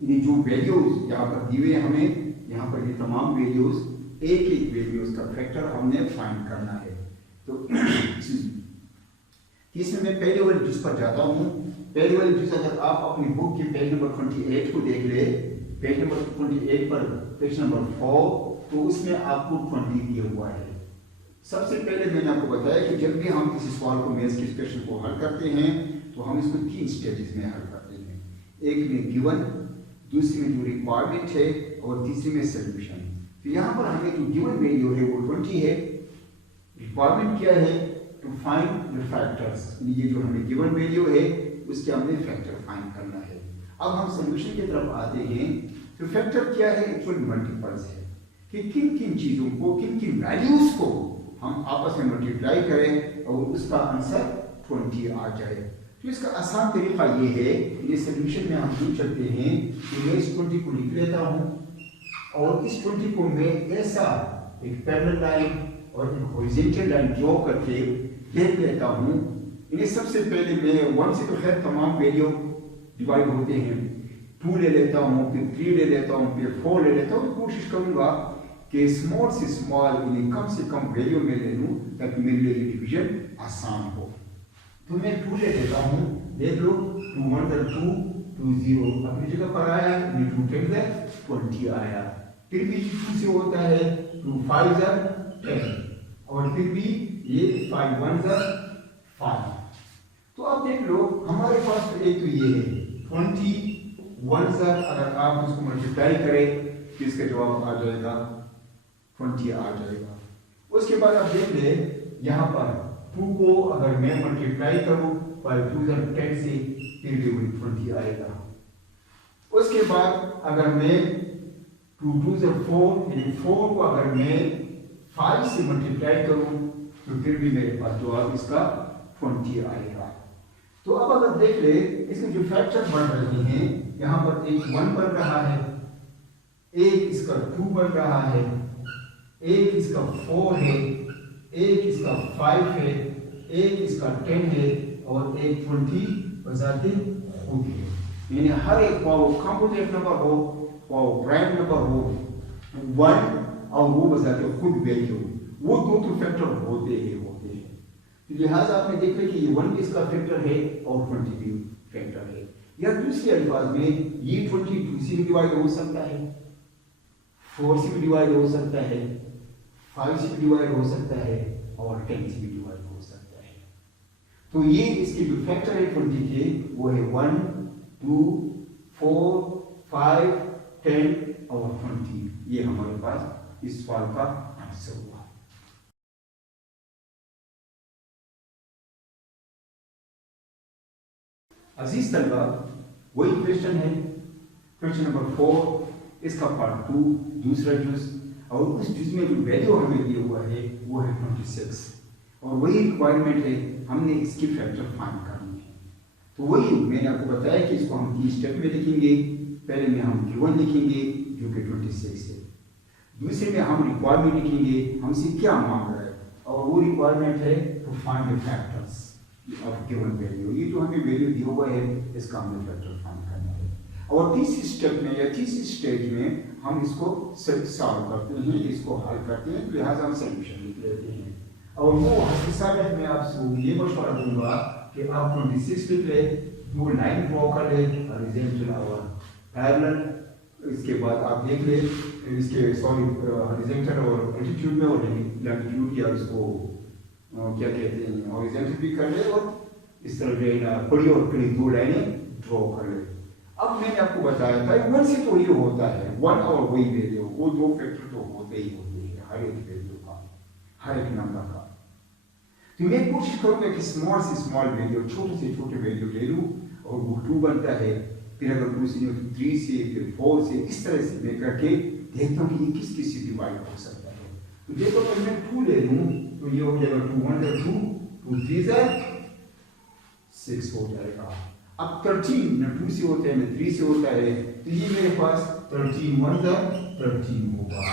यानी जो वैल्यूज यहाँ पर दिए हमें, यहाँ पर ये तमाम वैल्यूज एक एक वैल्यूज का फैक्टर हमने फाइंड करना है। तो इसमें मैं पहले वाले जुज पर जाता हूँ। पहले वाले जुज अगर आप अपनी बुक के पेज नंबर 28 को देख ले, पेज नंबर 28 पर क्वेश्चन नंबर 4, तो उसमें आपको 20 दिया हुआ है। सबसे पहले मैंने आपको बताया कि जब भी हम किसी सवाल को मैथ्स के क्वेश्चन को हल करते हैं तो हम इसको 3 स्टेजेस में हल करते हैं। एक में गिवन, दूसरी में जो रिक्वायरमेंट है और तीसरी में सोल्यूशन। तो यहाँ पर हमें जो गिवन वैल्यू है वो 20 है। रिक्वायरमेंट क्या है? To find the factors. ये जो हमें गिवन वैल्यू है उसके हमने फैक्टर फाइंड करना है। अब हम सोल्यूशन की तरफ आते हैं। तो फैक्टर क्या है? एक्चुअल मल्टीपल्स है कि किन किन चीज़ों को, किन किन वैल्यूज को हम आपस में मल्टीप्लाई करें और उसका आंसर 20 आ जाए। तो इसका आसान तरीका ये है, ये सोल्यूशन में हम यूँ चलते हैं कि मैं इस 20 को लिख लेता हूँ और इस 20 को मैं ऐसा एक पैरेलल लाइन और एक हॉरिजॉन्टल लाइन ड्रॉ करके लिख लेता हूँ। इन्हें सबसे पहले मैं 1 से तो खैर तमाम वैल्यू डिवाइड होते हैं, 2 ले लेता हूँ, फिर 3 ले लेता हूँ, फिर 4 ले लेता हूँ। कोशिश करूँगा कि स्मॉल से स्मॉल यानी कम से कम वैल्यू में ले लूँ ताकि मेरे लिए ये डिवीजन आसान हो। तो मैं 2 ले लेता हूँ, देख लो 2 1 2 2 0 अपनी जगह पर आया, 2 10 20 आया। फिर भी 2 से होता है 2 5 10 और फिर भी ये 5 1 5। तो अब देख लो हमारे पास तो एक तो ये है 21 अगर आप उसको मल्टीप्लाई करें तो इसका जवाब आ जाएगा 20 आ जाएगा। उसके बाद आप देख ले यहाँ पर 2 को अगर मैं मल्टीप्लाई करूँ 5 से फिर भी 20 आएगा। उसके बाद अगर मैं 2 2 4 यानी 4 को अगर मैं 5 से मल्टीप्लाई करूँ तो फिर भी मेरे पास जवाब इसका 20 आएगा। तो अब अगर देख ले इसके जो फैक्टर बन रहे हैं, यहाँ पर एक 1 बन रहा है, एक इसका 2 बन रहा है, एक इसका 4 है, एक इसका 5 है, एक इसका 10 है और एक 20 बजाते खुद है। यानी हर एक वो कंपोजिट नंबर हो, वो प्राइम नंबर हो, 1 और वो बजाते खुद वैल्यू, वो दो तो फैक्टर होते हैं। तो लिहाजा आपने देख लिया कि ये 1 भी इसका फैक्टर है और 20 भी फैक्टर है। या दूसरे अल्फाज में ये 20 2 से भी डिवाइड हो सकता है, 4 से भी डिवाइड हो सकता है, 5 से भी डिवाइड हो सकता है और 10 से भी डिवाइड हो सकता है। तो ये इसके जो फैक्टर है 20 के वो है 1 2 4 5 10 और 20। ये हमारे पास इस सवाल का आंसर हुआ। अजीज तलबा, वही क्वेश्चन है, क्वेश्चन नंबर 4, इसका पार्ट 2 दूसरा जुज, और उस जुज में जो वैल्यू हमें दिया हुआ है वो है 26 और वही रिक्वायरमेंट है, हमने इसकी फैक्टर फाइंड करनी है। तो वही मैंने आपको बताया कि इसको हम 3 स्टेप में लिखेंगे। पहले में हम गिवन लिखेंगे जो कि 26 है, दूसरे में हम रिक्वायरमेंट लिखेंगे हमसे क्या मांग रहा है, और वो रिक्वायरमेंट है to find the factors of given value. ये जो हमें वैल्यू दिया हुआ है इसका हमें फैक्टर फाइंड करना है। और तीसरी स्टेप में या तीसरी स्टेज में हम इसको सॉल्व करते हैं, इसको हल करते हैं, लिहाजा हम सोल्यूशन लिख लेते हैं। और वो हिसाब में आपसे ये मशवरा दूंगा कि आप 26 लिख ले, 2 लाइन ड्रॉ कर ले हॉरिजॉन्टल और पैरेलल। इसके बाद आप देख ले इसके हॉरिजॉन्टल और एल्टीट्यूड में और लैटिट्यूड या इसको क्या कहते हैं हॉरिजॉन्टल भी कर ले और इस तरह जो है ना बड़ी और बड़ी 2 लाइनें ड्रॉ कर ले। अब मैंने आपको बताया था 1 से तो ये होता है 1 और वही वैल्यू, वो 2 फैक्टर तो होते ही होते हैं हर एक वैल्यू का, हर एक नंबर का। तो मैं कोशिश करूंगा कि स्मॉल से स्मॉल वैल्यू, छोटे से छोटे वैल्यू ले लूँ और वो 2 बनता है, फिर अगर 2 से 3 से फिर 4 से इस तरह से मैं करके देखता हूँ कि ये किस किस से डिवाइड हो सकता है। तो देखो अगर मैं 2 ले लूँ तो ये हो जाएगा 2 1 2 2 3 6 हो जाएगा। अब 13 ना 2 से होता है ना 3 से होता है, तो ये मेरे पास 13 1 13 होगा।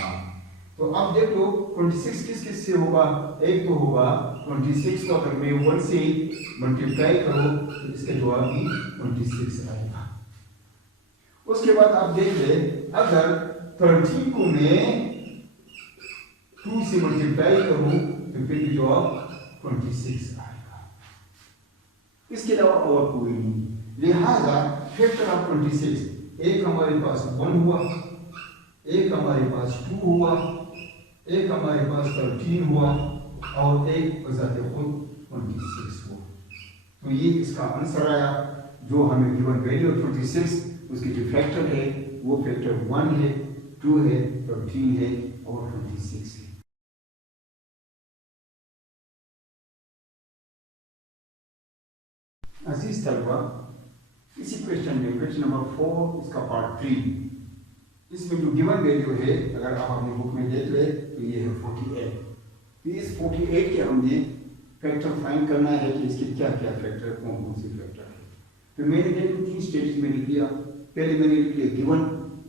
तो अब देखो 26 किस किस से होगा, एक तो होगा 26 को अगर मैं 1 से मल्टीप्लाई करूँ तो इसका जवाब भी 26 आएगा। उसके बाद आप देख ले, अगर 13 को मैं 2 से मल्टीप्लाई करूँ तो फिर जवाब 26 आएगा। इसके अलावा और कोई नहीं। लिहाजा फैक्टर ऑफ 26, एक हमारे पास 1 हुआ, एक हमारे पास 2 हुआ, एक हमारे पास 13 हुआ और एक बजाते खुद 26 हुआ। तो ये इसका आंसर आया। जो हमें गिवन वैल्यू 26 उसकी जो फैक्टर है वो फैक्टर 1 है, 2 है, 13 है और 26 है। अजीज तलबा, इसी क्वेश्चन में क्वेश्चन नंबर 4 इसका पार्ट 3, इसमें जो गिवन वैल्यू है अगर आप अपनी बुक में देख ले तो ये है 48। तो इस 48 के हमने फैक्टर फाइंड करना है कि इसके क्या क्या फैक्टर, कौन कौन से फैक्टर है। तो मैंने देखो 3 स्टेज में लिख लिया। पहले मैंने लिख लिया गिवन,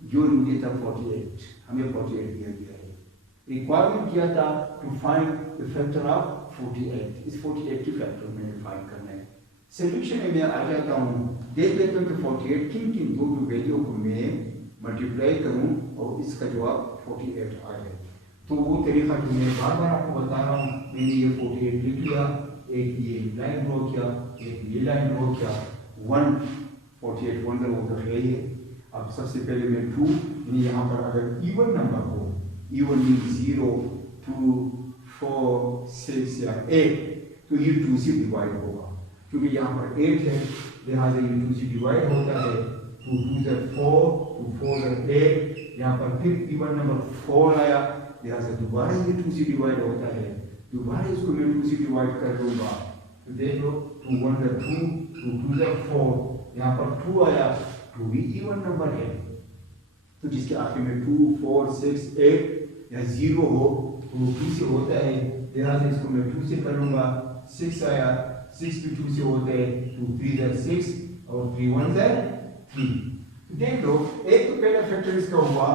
जो मुझे था 48, हमें 48 दिया गया है। रिक्वायरमेंट किया था to find the factor of 48, इस 48 की फैक्टर मैंने फाइंड करना है। सोल्यूशन में मैं आ जाता हूँ, देख लेता हूँ कि 48 किन किन दो वैल्यू को मैं मल्टीप्लाई करूँ और इसका जवाब 48 आ जाए। तो वो तरीका जो मैं बार बार आपको बता रहा हूँ, मैंने ये 48 लिख लिया, एक ये लाइन ड्रॉ किया, एक ये लाइन ड्रॉ किया, 1 48 1 वो है ये। अब सबसे पहले मैं 2, यहाँ पर अगर इवन नंबर हो, इवन मीन 0 2 4 6 या 8, तो ये 2 से डिवाइड होगा, क्योंकि यहाँ पर 8 है, लिहाजा ये 2 से डिवाइड होता है। 2 2 4 2 4 8, यहाँ पर फिर इवन नंबर 4 आया, लिहाजा दोबारा ये 2 से डिवाइड होता है, दोबारा इसको मैं 2 से डिवाइड कर दूंगा। तो देख लो 2 1 2 2 2 4, यहाँ पर 2 आया, 2 भी इवन नंबर है, तो जिसके आखिर में 2 4 6 8 या 0 हो तो 2 से होता है, लिहाजा इसको मैं 2 से कर लूंगा। 6 आया, 6 भी 2 से होता है, 2 3 6 और 3 1 3। देख लो, एक तो पहला फैक्टर इसका हुआ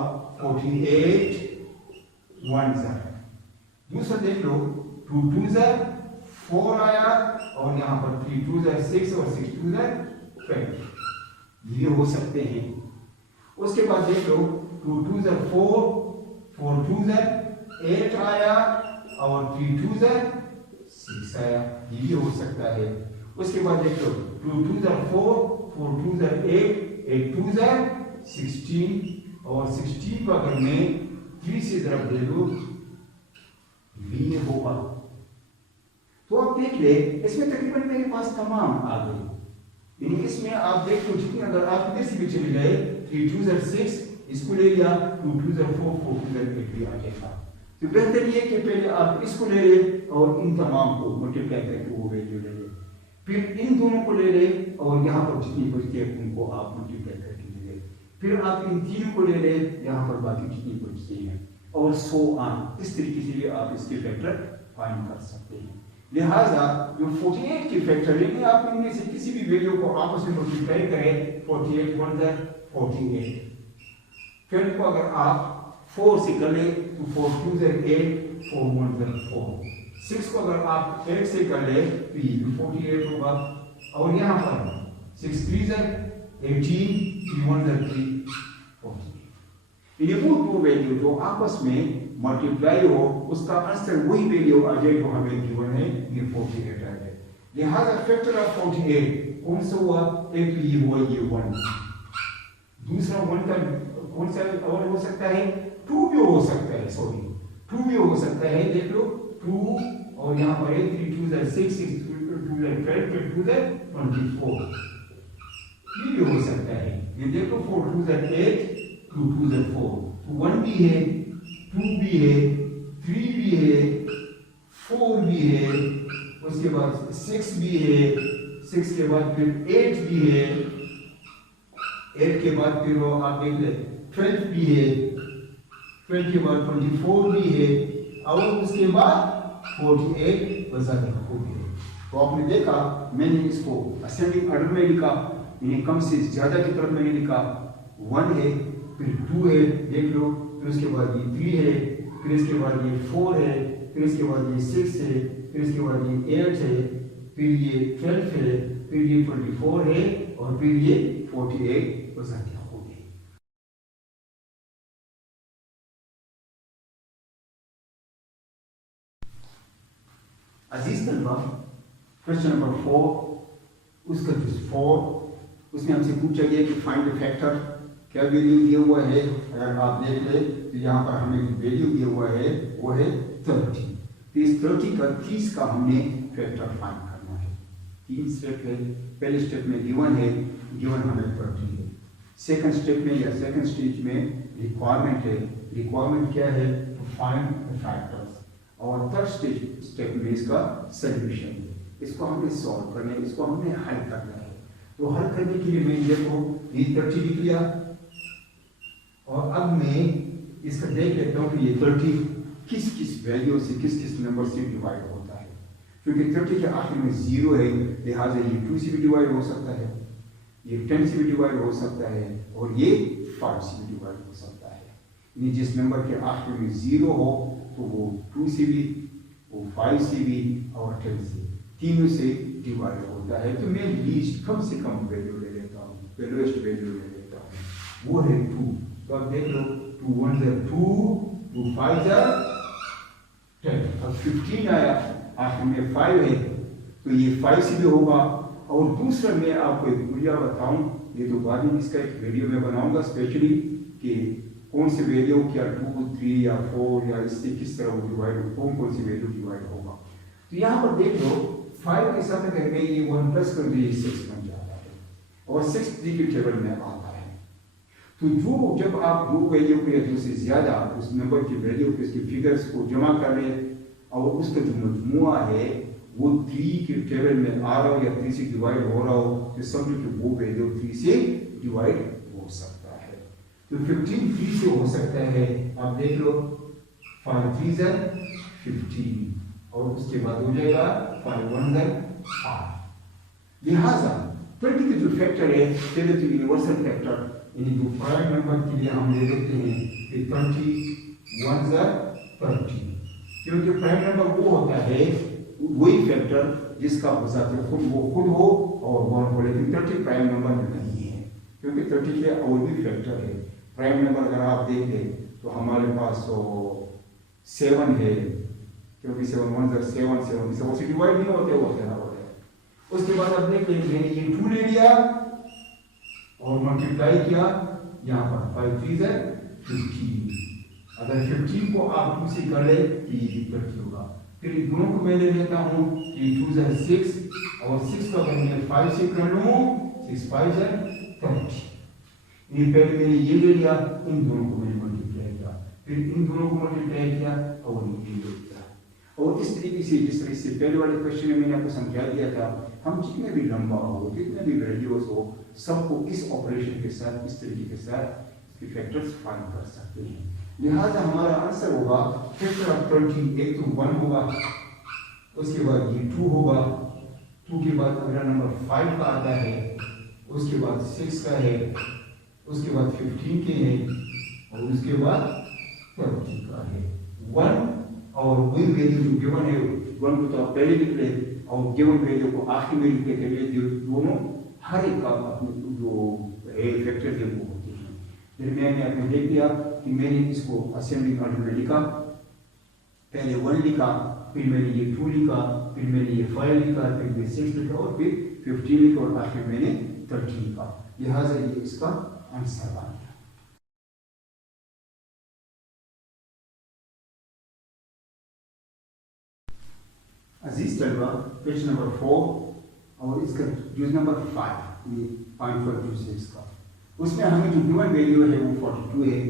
48 1 दूसरा देख लो 2 2 4 आया और यहाँ पर 3 2 6 और 6 2 12, ये हो सकते हैं। उसके बाद देख लो 2 2 4 4 2 8 आया और 3 2 6 आया, ये भी हो सकता है। उसके बाद देख लो 2 2 4 4 2 8 8 2 16 और 16 को अगर मैं 3 से ज़रा दे दूं ये होगा। तो आप देख ले, इसमें तकरीबन मेरे पास तमाम आ गए। यानी इसमें आप देख लो जितनी, अगर आप इधर से भी चले गए 3 2 6 इसको ले लिया, 2 2 4 4 2 8 भी आ जाएगा। तो बेहतर ये कि पहले आप इसको ले ले और इन तमाम को मल्टीप्लाई करके वो वैल्यू ले ले, फिर इन दोनों को ले ले और यहाँ पर जितनी बचती है उनको आप मल्टीप्लाई करके ले ले, फिर आप इन तीनों को ले ले, यहाँ पर बाकी जितनी बचती हैं और सो ऑन। इस तरीके से आप इसके फैक्टर फाइंड कर सकते हैं। लिहाजा जो 48 के फैक्टर, लेकिन आप इनमें से किसी भी वैल्यू को आपस में मल्टीप्लाई करें, 48 1 48, फिर इनको अगर आप 4 से कर ले तो 4 2 8 4 1 4, 6 को अगर आप 8 से कर ले तो ये भी 48 होगा, और यहाँ पर 6 3 18 3 1 3 48। ये वो दो वैल्यू जो आपस में मल्टीप्लाई हो उसका आंसर वही वैल्यू आ जाए जो हमें गिवन है, ये 48 आ जाए। लिहाजा फैक्टर ऑफ 48 कौन सा हुआ, एक तो ये हुआ ये 1, दूसरा 1 का कौन सा और हो सकता है, 2 भी हो सकता है, सॉरी 2 भी हो सकता है। देख लो 2 और यहाँ पर 3 2 6 6 2 12 2 24, ये भी हो सकता है। ये देखो 4 2 8 2 2 4, 1 भी है, 2 भी है, 3 भी है, 4 भी है, उसके बाद 6 भी है, 6 के बाद फिर 8 भी है, 8 के बाद फिर वो आप देख ले 12 भी है, 12 के बाद 24 भी है और उसके बाद 48 वज़न हो गए। तो आपने देखा मैंने इसको असेंडिंग ऑर्डर में लिखा, यानी कम से ज़्यादा की तरफ मैंने लिखा। 1 है, फिर 2 है, देख लो, फिर उसके बाद ये 3 है, फिर इसके बाद ये 4 है, फिर इसके बाद ये 6 है, फिर इसके बाद ये 8 है, फिर ये 12 है, फिर ये 24 है और फिर ये 48 वज़न हो गए। अजीज तलबा, क्वेश्चन नंबर 4 उसका जो 4 उसमें हमसे पूछा गया कि फाइंड द फैक्टर, क्या वैल्यू दिया हुआ है। अगर आप देख ले तो यहाँ पर हमें वैल्यू दिया हुआ है वो है 30। तो इस 30 का 30 का हमने फैक्टर फाइंड करना है। 3 स्टेप है। पहले स्टेप में गिवन है, गिवन हमें 30 है। सेकंड स्टेप में या सेकंड स्टेज में रिक्वायरमेंट है। रिक्वायरमेंट क्या है? To find the factors. और थर्ड स्टेप में इसका सोल्यूशन है। इसको हमने सॉल्व करना है, इसको हमने हल करना है। तो हल करने के लिए मैंने देखो ये 30 लिख लिया और अब मैं इसका देख लेता हूँ कि ये 30 किस किस वैल्यू से, किस किस नंबर से डिवाइड होता है। क्योंकि 30 के आखिर में 0 है, लिहाजा ये 2 से भी डिवाइड हो सकता है, ये 10 से भी डिवाइड हो सकता है और ये 5 से भी डिवाइड हो सकता है। यानी जिस नंबर के आखिर में 0 हो तो वो 2 से भी, वो 5 से भी और 10 से, तीनों से डिवाइड होता है। तो मैं लीस्ट कम से कम वैल्यू ले लेता हूँ, लोएस्ट वैल्यू ले लेता हूँ, वो है 2। तो आप देख लो 2 1 2, 2 5 10, अब 15 आया, आखिर में 5 है तो ये 5 से भी होगा। और दूसरा मैं आपको एक गुरिया बताऊं, ये तो बाद में इसका एक वीडियो में बनाऊंगा स्पेशली कि कौन से वैल्यू क्या 2 3 या 4 या इससे किस तरह वो डिवाइड, कौन सी वैल्यू डिवाइड होगा। तो यहाँ पर देख लो 5 के साथ अगर मैं ये 1 प्लस कर दिए 6 बन जाता है और 6 के टेबल में आता है। तो जो जब आप दो वैल्यू को या दो से ज्यादा उस नंबर की वैल्यू को, इसके फिगर्स को जमा कर रहे हैं और उसका जो मजमुआ है वो 3 के टेबल में आ रहा हो या 3 से डिवाइड हो रहा हो, तो समझो कि वो वैल्यू 3 से डिवाइड हो सकता है। तो 15 3 से हो सकता है। आप देख लो 5 3 15 और उसके बाद हो जाएगा 5 1 5। लिहाजा 20 के जो फैक्टर है पहले तो यूनिवर्सल फैक्टर, यानी जो प्राइम नंबर के लिए हम ले लेते हैं कि 30 1 30, क्योंकि प्राइम नंबर वो होता है वही फैक्टर जिसका बजाते खुद वो खुद हो और 1 हो, लेकिन 30 प्राइम नंबर नहीं है क्योंकि 30 के और भी फैक्टर है। प्राइम नंबर अगर आप देखें तो हमारे पास 7 है, क्योंकि 7 1 7 7 से वो डिवाइड नहीं होते, वो क्या होता है। उसके बाद आप देख लेंगे मैंने ये 2 ले लिया और मल्टीप्लाई किया, यहाँ पर 5 3 15। अगर 15 को आप 2 से कर ले तो ये 30 होगा। फिर दोनों को मैं ले लेता हूँ कि 2 6 और 6 का अगर मैं 5 से कर लूँ 6 5 30। ये पहले मैंने ये ले लिया, इन दोनों को मैंने मल्टीप्लाई किया, फिर इन दोनों को मल्टीप्लाई किया और ये ले लिया। और इस तरीके से जिस तरह से पहले वाले क्वेश्चन में मैंने आपको समझा दिया था, हम जितने भी लंबा हो, जितने भी वैल्यूज हो, सबको इस ऑपरेशन के साथ, इस तरीके के साथ इसके फैक्टर्स फाइंड कर सकते हैं। लिहाजा हमारा आंसर होगा फैक्टर ऑफ 30, एक तो 1 होगा, उसके बाद ये 2 होगा, 2 के बाद अगला नंबर 5 का आता है, उसके बाद 6 का है, उसके बाद 15 के हैं और उसके बाद 30 का है। 1 और वही वैल्यू जो गिवन है 1 को तो आप पहले लिख ले और गिवन वैल्यू को आखिर में लिख के जो दोनों हर एक का अपने जो फैक्टर है वो होते हैं। फिर मैंने आपने देख लिया कि मैंने इसको असेंडिंग ऑर्डर में लिखा, पहले 1 लिखा, फिर मैंने ये 2 लिखा, फिर मैंने ये 5 लिखा, फिर मैं 6 लिखा और फिर 15 लिखा और आखिर मैंने 30 लिखा। लिहाजा ये इसका आंसर आ गया। अजीज तलबा, क्वेश्चन नंबर 4 और इसका यूज नंबर 5 ये पॉइंट 426 का, उसमें हमें जो गिवन वैल्यू है वो 42 है।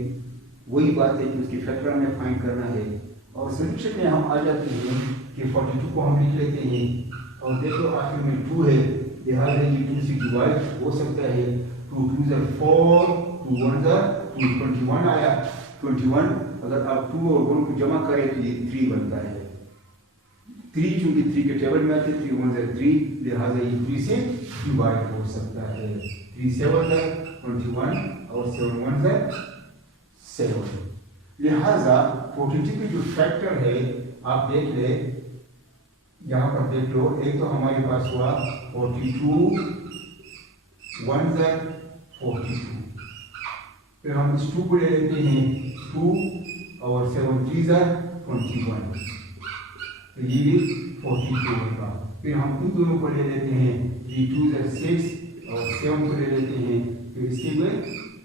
वही बात है कि उसकी फैक्टर हमें फाइंड करना है और सोल्यूशन में हम आ जाते हैं कि 42 को हम लिख लेते हैं और देखो आखिर में 2 है, लिहाजा ये 2 से डिवाइड हो सकता है, 2 2 is 4, 2 1 is 2, 21 आया। 21 अगर आप 2 और 1 को जमा करें तो ये 3 बनता है। 3 चूंकि 3 के टेबल में आते 3 1 is 3, लिहाजा ये 3 से डिवाइड हो सकता है। 3 7 है 21 और 7 1 है 7। लिहाजा 42 की जो फैक्टर है आप देख ले, यहाँ पर देख लो। एक तो हमारे पास हुआ 42 1 है 42, फिर हम इस 2 को ले लेते हैं 2 और 7 3 है 21, तो ये भी 42 होगा। फिर हम इन दोनों को ले लेते हैं 3 2 है 6 और 7 को ले लेते हैं, फिर इसके में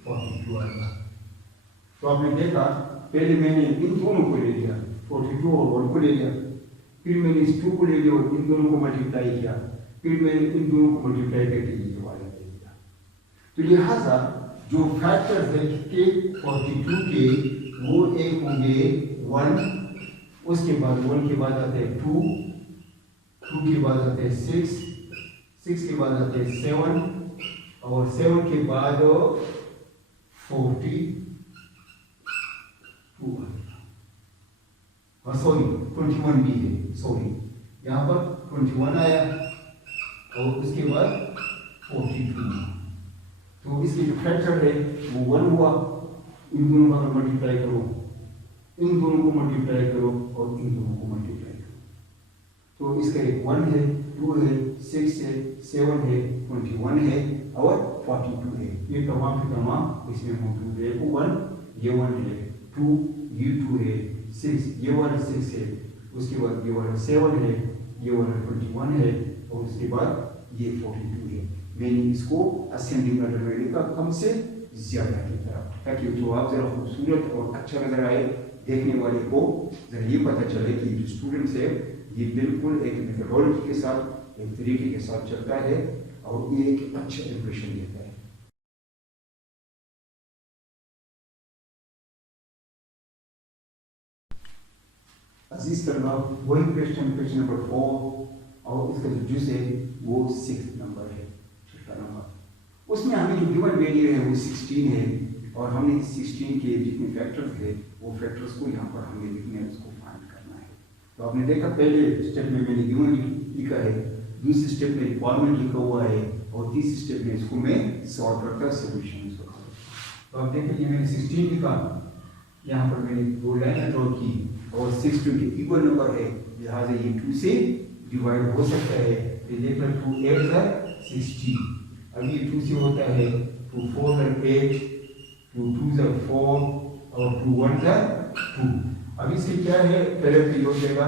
42 आएगा। तो आपने देखा पहले मैंने इन दोनों को ले लिया 42 और 1 को ले लिया, फिर मैंने इस 2 को ले लिया और इन दोनों को मल्टीप्लाई किया, फिर मैंने इन दोनों को मल्टीप्लाई करके ये वाला ले लिया। तो लिहाजा जो फैक्टर्स है के 42 के वो एक होंगे 1, उसके बाद 1 के बाद आते हैं 2, 2 के बाद आते हैं 6, 6 के बाद आते हैं 7 और 7 के बाद 42 और सॉरी 21 भी है, सॉरी यहाँ पर 21 आया और उसके बाद 42। तो इसके जो फैक्टर है वो 1 हुआ। इन दोनों का मल्टीप्लाई करो, इन दोनों को मल्टीप्लाई करो और इन दोनों को मल्टीप्लाई करो, तो इसका एक 1 है 2 है 6 है 7 है 21 है और 42 है। ये तमाम के तमाम इसमें मौजूद है। 1 ये 1 है, 2 ये 2 है, 6 ये वाला 6 है, उसके बाद ये वाला 7 है, ये वाला 21 है और उसके बाद ये 42 है। मैंने इसको असेंडिंग ऑर्डर में लिखा कम से ज्यादा की तरफ, ताकि जवाब जरा खूबसूरत और अच्छा नजर आए, देखने वाले को जरा ये पता चले कि जो स्टूडेंट्स है ये बिल्कुल एक मेथोडोलॉजी के साथ, एक तरीके के साथ चलता है और ये एक अच्छा इंप्रेशन देता है। अजीज तलबा, वही क्वेश्चन नंबर 4 और इसका जो जुज है वो 6 नंबर है, 6 नंबर। उसमें हमें जो गिवन वैल्यू है वो 16 है और हमने 16 के जितने फैक्टर्स थे वो फैक्टर्स को यहाँ पर हमें लिखने हैं, उसको फाइंड करना है। तो आपने देखा पहले स्टेप में मैंने गिवन लिखा है, दूसरे स्टेप में रिक्वायरमेंट लिखा हुआ है और तीसरे स्टेप में इसको मैं सॉल्व करता सोल्यूशन इसको। तो आप देखिए मैंने 16 लिखा, यहाँ पर मैंने 2 लाइन ड्रॉ की और 6 2 के इक्वल नंबर है, लिहाजा ये 2 से डिवाइड हो सकता है। ये देख लो 2 8 है 16, अब ये 2 से होता है 2 4 है 8, 2 2 है 4 और 2 1 है 2। अब इसके क्या है, पहले तो हो जाएगा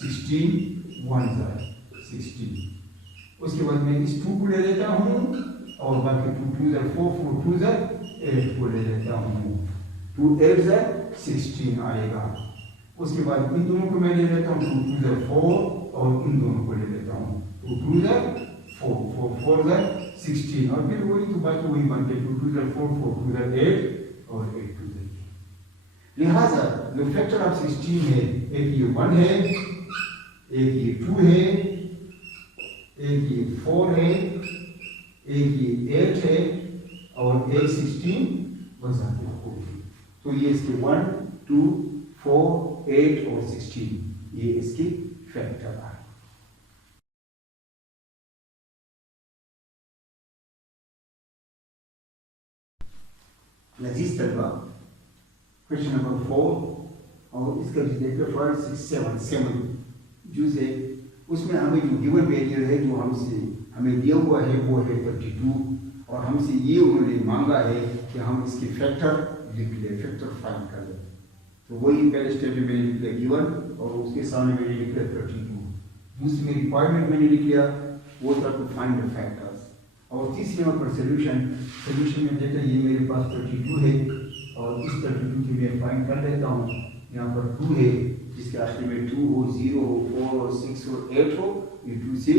16 1 है 16, उसके बाद मैं इस 2 को ले लेता हूँ और बाकी 2 2 है 4 4 2 है 8 को ले लेता हूँ, 2 8 है 16 आएगा। उसके बाद इन दोनों को मैं ले लेता हूँ 2 2 है 4 और इन दोनों को ले लेता हूँ 2 2 है 4 4 4 है 16 और फिर वही तो बाकी वही बनते 2 2 है 4 4 2 है 8 और 8 2 है। लिहाजा जो फैक्टर ऑफ 16 है, एक ये 1 है, एक ये 2 है, एक ये 4 है, एक ये 8 है और एक 16 बजाते हो। तो ये इसके 1 2 4 8 और 16 ये इसकी फैक्टर है। लजीज तलबा, क्वेश्चन नंबर 4 और इसका जो देखिए 5 6 7 7 जो से उसमें हमें जो गिवन वैल्यू है जो हमसे हमें दिया हुआ है वो है 32 और हमसे ये उन्होंने मांगा है कि हम इसके फैक्टर लिख ले, फैक्टर फाइंड कर ले। तो वही पहले स्टेप में मैंने लिख लिया गिवन और उसके सामने मैंने लिख लिया 32। दूसरी में रिक्वायरमेंट मैंने लिख लिया वो था टू फाइंड द फैक्टर्स और तीसरे नंबर पर सोल्यूशन में देखा ये मेरे पास 32 है और इस 32 की मैं फाइंड कर लेता हूँ। यहाँ पर 2 है जिसके आखिर में 2 हो 0 हो 4 हो 6 हो 8 हो, ये 2 से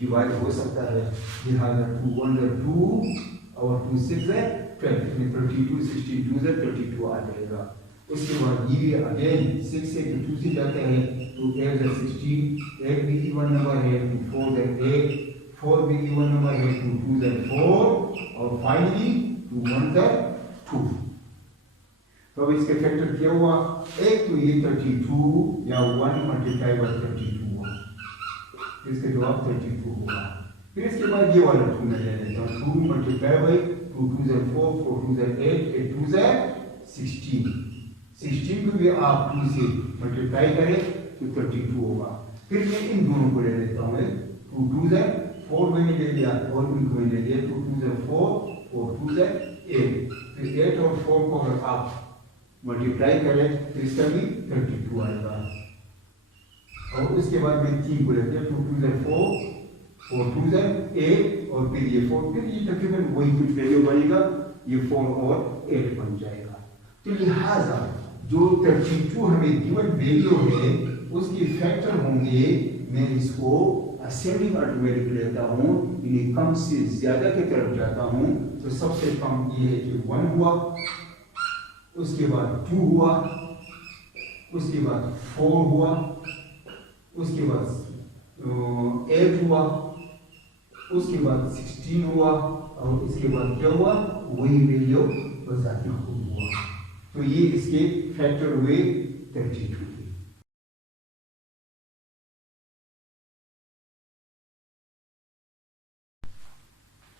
डिवाइड हो सकता है, लिहाजा 2 1 है 2 और 2 6 है 12, इसमें 32 16 2 है 32 आ जाएगा। उसके बाद ये अगेन 6 से 2 से जाता है तो 8 है 16, 8 भी इवन नंबर है, 4 है 8 4 भी इवन नंबर है, 2 2 ज़ 4 और फाइनली 2 1 ज़ 2। तो अब इसके फैक्टर क्या हुआ, एक तो ये 32 या 1 मल्टीप्लाई बाय 32 हुआ, इसका जवाब 32 होगा। फिर इसके बाद ये वाला 2 में ले लेता हूँ, 2 मल्टीप्लाई बाय 2 2 ज़ 4 4 2 ज़ 8 8 2 ज़ 16 16 को भी आप 2 से मल्टीप्लाई करें तो 32 होगा। फिर मैं इन दोनों को ले लेता हूँ, 2 2 ज़ 4 मैंने ले लिया और इनको मैंने ले लिया, 2 2 ज़ 4 4 2 ज़ 8, फिर 8 और 4 को अगर आप मल्टीप्लाई करें तो इसका भी 32 आएगा। और उसके बाद में 3 को लेते हैं, 2 2 ज़ 4 4 2 ज़ 8 और फिर ये 4, फिर ये तकरीबन वही कुछ वैल्यू बनेगा, ये 4 और 8 बन जाएगा। तो लिहाजा जो 32 हमें गिवन वैल्यू है उसके फैक्टर होंगे, मैं इसको असेंडिंग अर्थमेटिक लेता हूँ, यानी कम से ज्यादा की तरफ जाता हूँ। तो सबसे कम ये है कि 1 हुआ, उसके बाद 2 हुआ, उसके बाद 4 हुआ, उसके बाद 8 हुआ, उसके बाद 16 हुआ और इसके बाद क्या हुआ, वही वैल्यू बजाते हुआ। तो ये इसके फैक्टर हुए 32 के।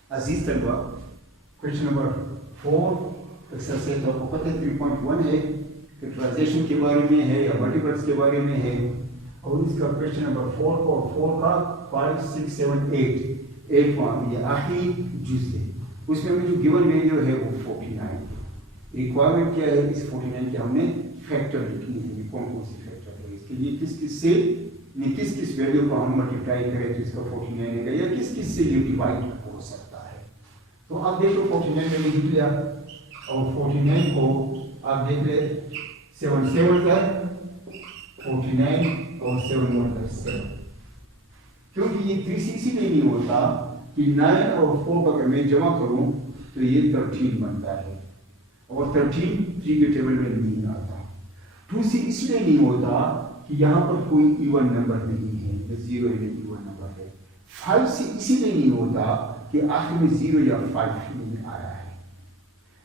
अजीज तलबा, क्वेश्चन नंबर 4 एक्सरसाइज आपको पता है 3.1 है, फैक्टराइजेशन के बारे में है या मल्टीपल्स के बारे में है। और इसका क्वेश्चन नंबर 4 को 4 का 5 6 7 8 ये आखिरी जुज है। उसमें हमें जो गिवन वैल्यू है वो 49। रिक्वायरमेंट क्या है, इस 49 के हमने फैक्टर लिखनी है, ये कौन कौन सी फैक्टर है, इसके लिए किस किस से किस किस वैल्यू को हम मल्टीप्लाई करें तो इसका 49 आएगा, या किस किस से ये डिवाइड हो सकता है। तो आप देखो 49 मैंने लिख लिया और 49 को आप देख ले 7 7 का 49 और 7 1 का 7, क्योंकि ये 3 इसीलिए नहीं होता कि 9 और 4 को अगर मैं जमा करूं तो ये 13 बनता है और 13 3 के टेबल में नहीं आता। 2 से इसलिए नहीं होता कि यहाँ पर कोई इवन नंबर नहीं है, 0 इवन नंबर है। 5 से इसीलिए नहीं होता कि आखिर में 0 या 5 नहीं आया है,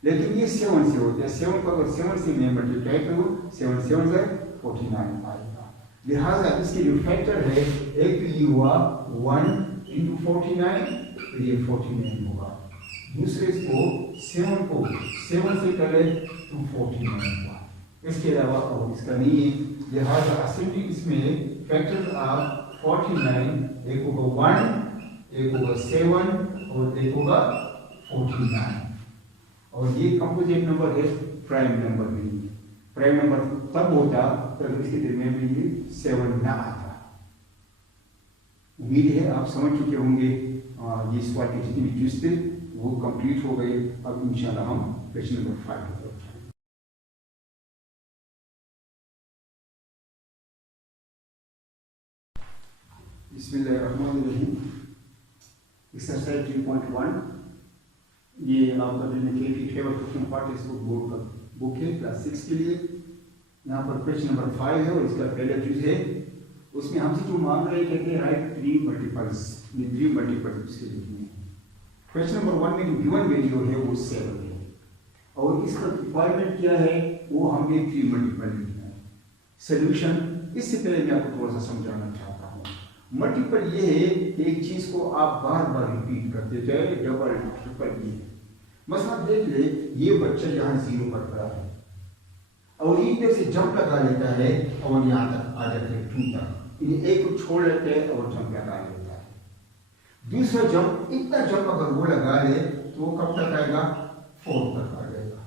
लेकिन ये 7 से होता है। 7 को अगर 7 से मैं मल्टीप्लाई करूँ 7 7 से 49 आएगा। लिहाजा इसके जो फैक्टर है, एक तो ये हुआ 1 इंटू 49 तो ये 49 होगा, दूसरे इसको 7 को 7 से करे तो 49 हुआ, इसके अलावा और इसका नहीं है। लिहाजा असेंडिंग इसमें फैक्टर आप 49, एक होगा 1, एक होगा 7 और एक होगा 49। और ये कंपोजिट नंबर है, प्राइम नंबर नहीं है। प्राइम नंबर तब होता जब इसके दरमियान में ये 7 ना आता। उम्मीद है आप समझ चुके होंगे। ये सवाल के जितने भी जुज थे वो कंप्लीट हो गए। अब इंशाल्लाह हम क्वेश्चन नंबर 5 की तरफ जाएंगे। बिस्मिल्लाहिर्रहमानिर्रहीम। एक्सरसाइज 3.1 ये आपका जो फेवर क्वेश्चन पार्ट इस बोर्ड का बुक है क्लास 6 के लिए। यहाँ पर क्वेश्चन नंबर 5 है और इसका पहला चीज है, उसमें हमसे जो मांग रहे कहते हैं राइट 3 मल्टीपल्स, ये 3 मल्टीपल्स उसके लिखने हैं। क्वेश्चन नंबर 1 में जो गिवन वैल्यू है वो 7 है और इसका रिक्वायरमेंट क्या है, वो हमने 3 मल्टीपल लिखना है। सोल्यूशन इससे पहले मैं आपको थोड़ा सा समझाना चाहता हूँ। मल्टीपल ये है कि एक चीज को आप बार बार रिपीट करते जाए, डबल ट्रिपल ये है। मसलन देख ले, ये बच्चा यहाँ 0 पर खड़ा है और इधर से जंप लगा लेता है और यहाँ तक आ जाता है 2 तक, एक को छोड़ लेते हैं और जंप लगा लेता है। दूसरा जंप, इतना जंप अगर वो लगा ले तो वो कब तक आएगा, 4 तक आ जाएगा,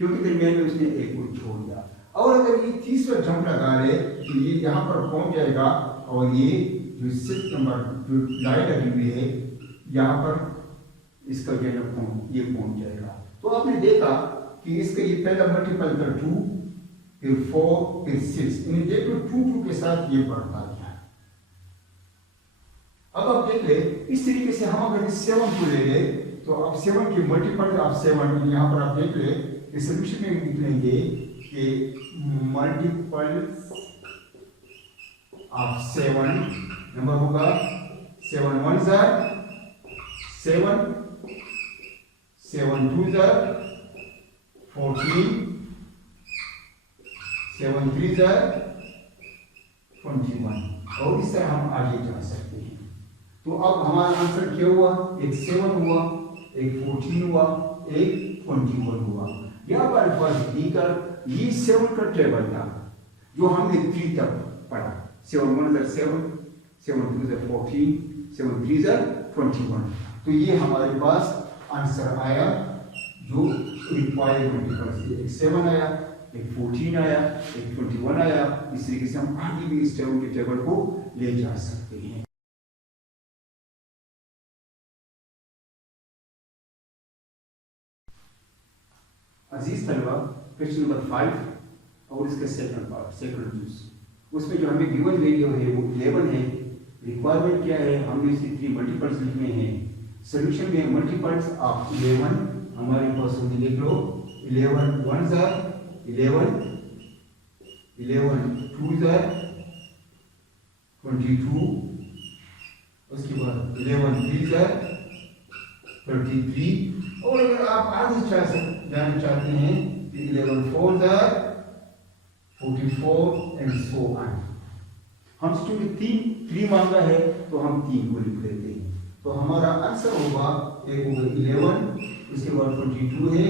क्योंकि दरमियान में उसने एक को छोड़ दिया। और अगर ये तीसरा जंप लगा ले तो ये यहाँ पर पहुंच जाएगा और ये जो 6 नंबर जो लाइन लगी हुई है यहाँ पर इसका जो ये पहुंच जाएगा। तो आपने देखा कि इसका ये पहला मल्टीपल था 2, फिर 4, फिर 6, इन्हें देखो 2 2 के साथ ये बढ़ता गया। अब आप देख ले, इस तरीके से हम अगर इस 7 को ले ले तो अब 7 के मल्टीपल आप 7, यहाँ पर आप देख ले इस सोल्यूशन में निकलेंगे कि मल्टीपल ऑफ 7 नंबर होगा 7 1s are 7, 7 2s are 14, 7 3s are 21। और इस तरह हम आगे जा सकते हैं। तो अब हमारा आंसर क्या हुआ? एक 7 हुआ, एक 14 हुआ, एक 21 हुआ। यहाँ पर अल्फाज देकर ये 7 का टेबल था जो हमने 3 तक पढ़ा। 7 1s are 7, 7 2s are 14, 7 3s are 21। तो ये हमारे पास आंसर आया जो रिक्वायर्ड मल्टीपल से। एक 7 आया, एक 14 आया, एक 21 आया। इस तरीके से हम आगे भी इस टेबल के टेबल को ले जा सकते हैं। अजीज तलबा, क्वेश्चन नंबर 5 और इसका सेकंड पार्ट, सेकंड जूस, उसमें जो हमें गिवन वैल्यू है वो 11 है। रिक्वायरमेंट क्या है? हमने इसके 3 मल्टीपल्स लिखने हैं। सॉल्यूशन में मल्टीपल्स ऑफ 11 हमारे पास होंगे, देख लो। 11 1s are 11, 11 2s are 22, उसके बाद 11 3s are 33। और अगर आप आगे जाना चाहते हैं तो 11 4s are 44 and so on. हम स्टूडेंट 3 मांगा है तो हम 3 को लिख लेते हैं। तो हमारा आंसर होगा, एक होगा 11, उसके बाद 22 है,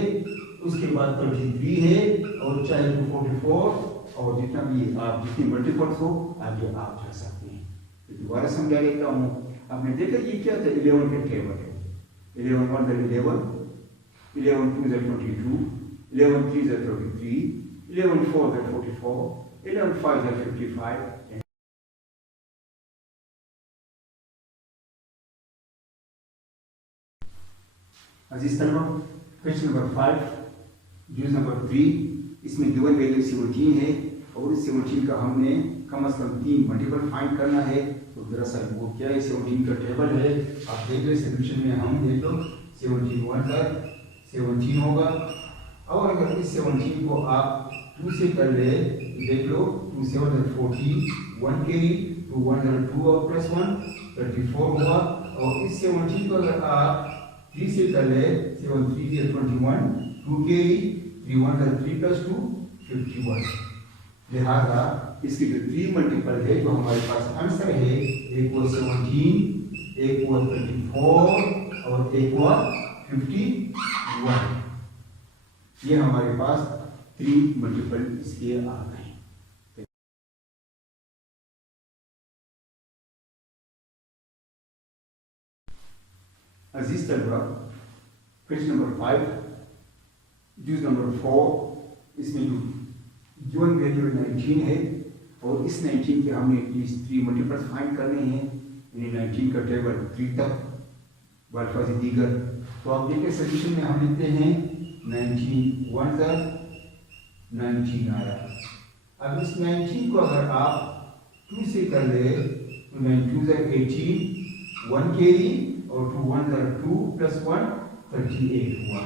उसके बाद 33 है, और चाहे तो 44, और जितना भी आप जितने मल्टीपल्स हो आगे आप जा सकते हैं। तो दोबारा समझा देता हूँ। आपने देखा ये क्या था? 11 का टेबल है। 11 1s are 11, 11 2s are 22, 11 3s are 33, 11 4s are 44, 11 5s are 55। अजीज तलबा, क्वेश्चन नंबर 5 जूस नंबर 3, इसमें गिवन वैल्यू 17 है और इस 17 का हमने कम से कम 3 मल्टीपल फाइंड करना है। तो दरअसल वो क्या है? 17 का टेबल है। आप देख लो सॉल्यूशन में, हम देख लो 17 1s are 17 होगा। और अगर इस 17 को आप 2 से कर ले तो देख लो 2 7 are 40, 1 carry, 2 1s are 2 और प्लस 1 34 होगा। और इस 17 को अगर आप 3 से कर ले, 7 3 is 21, 2 carry, 3 1s are 3 plus 2 51। लिहाजा इसके जो 3 मल्टीपल है जो हमारे पास आंसर है, एक वो 17, एक वो 34 और एक वो 51। ये हमारे पास 3 मल्टीपल इसके आ गए। अजीज तलबा, क्वेश्चन नंबर 5 जूस नंबर 4, इसमें जो गिवन वैल्यू 19 है और इस 19 के हमने एटलीस्ट 3 मल्टीपल्स फाइंड करने हैं। यानी 19 का टेबल 3 तक वाल्फाज दीगर। तो आप देखिए सॉल्यूशन में हम लिखते हैं 19 1s are 19 आया। अब इस 19 को अगर आप 2 से कर ले तो 9 2s are 18, 1 carry और 2 1s are 2 plus 1 38 हुआ।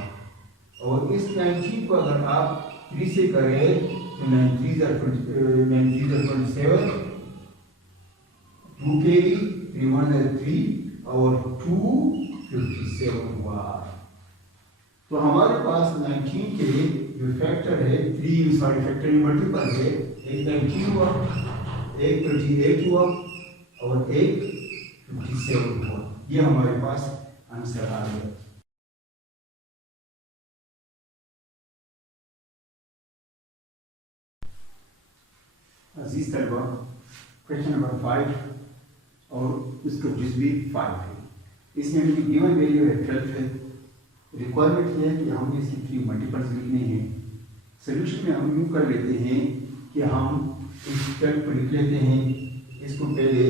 और इस 19 को अगर आप 3 से करें तो 9 3s are 27, 2 carry, 3 1s are 3 और 2 57 हुआ। तो हमारे पास 19 के जो फैक्टर है 3 सॉरी फैक्टर मल्टीपल है, एक 19 हुआ, एक 38 हुआ और एक 57 हुआ। ये हमारे पास आंसर आ गया। अजीज तलबा, क्वेश्चन नंबर 5 और उसका जुज़ भी 5 है। इसमें मेरी गिवन वैल्यू है 12 है। रिक्वायरमेंट ये है कि हमें इसकी 3 मल्टीपल्स लिखने हैं। सॉल्यूशन में हम यूँ कर लेते हैं कि हम इस 12 को लिख लेते हैं। इसको पहले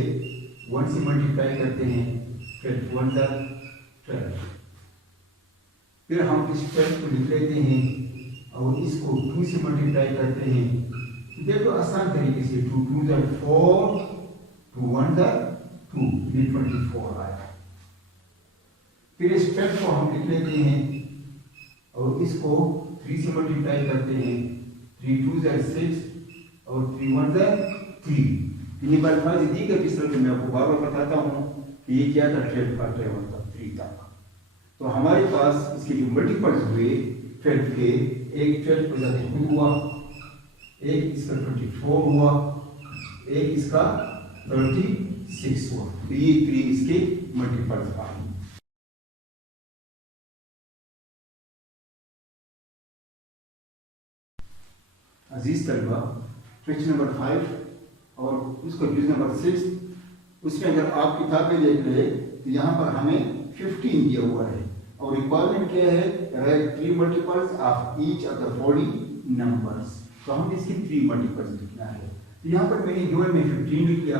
1 से मल्टीप्लाई करते हैं, 12 1s are 12। फिर हम इस 12 को लिख लेते हैं और इसको 2 से मल्टीप्लाई करते हैं। देखो आसान तरीके से 2 2s are 4, 2 1s are 2, ये 24 आया। फिर इस 12 को हम लिख लेते हैं और इसको 3 से मल्टीप्लाई करते हैं, 3 2s are 6 और 3 1s are 3। इन्हीं बार दी कर किस तरह मैं आपको बार बार बताता हूँ کہ یہ کیا تھا 12 کا ٹیبل تھا 3 تک. تو ہمارے پاس اس کے جو ملٹیپلز ہوئے 12 کے، ایک 12 کو ذاتی خود ہوا، ایک اس کا 24 ہوا، ایک اس کا 36 ہوا. تو یہ 3 اس کے ملٹیپلز آئے. عزیز طلبہ، کویسچن نمبر 5 اور اس کو جز نمبر 6، اس میں اگر آپ کتابیں دیکھ لیں تو یہاں پر ہمیں 15 دیا ہوا ہے اور ریکوائرمنٹ کیا ہے؟ Right 3 multiples of each of the following numbers. تو ہم اس کی 3 ملٹیپلز لکھنا ہے. تو یہاں پر میں نے جو ہے میں 15 لکھ لیا.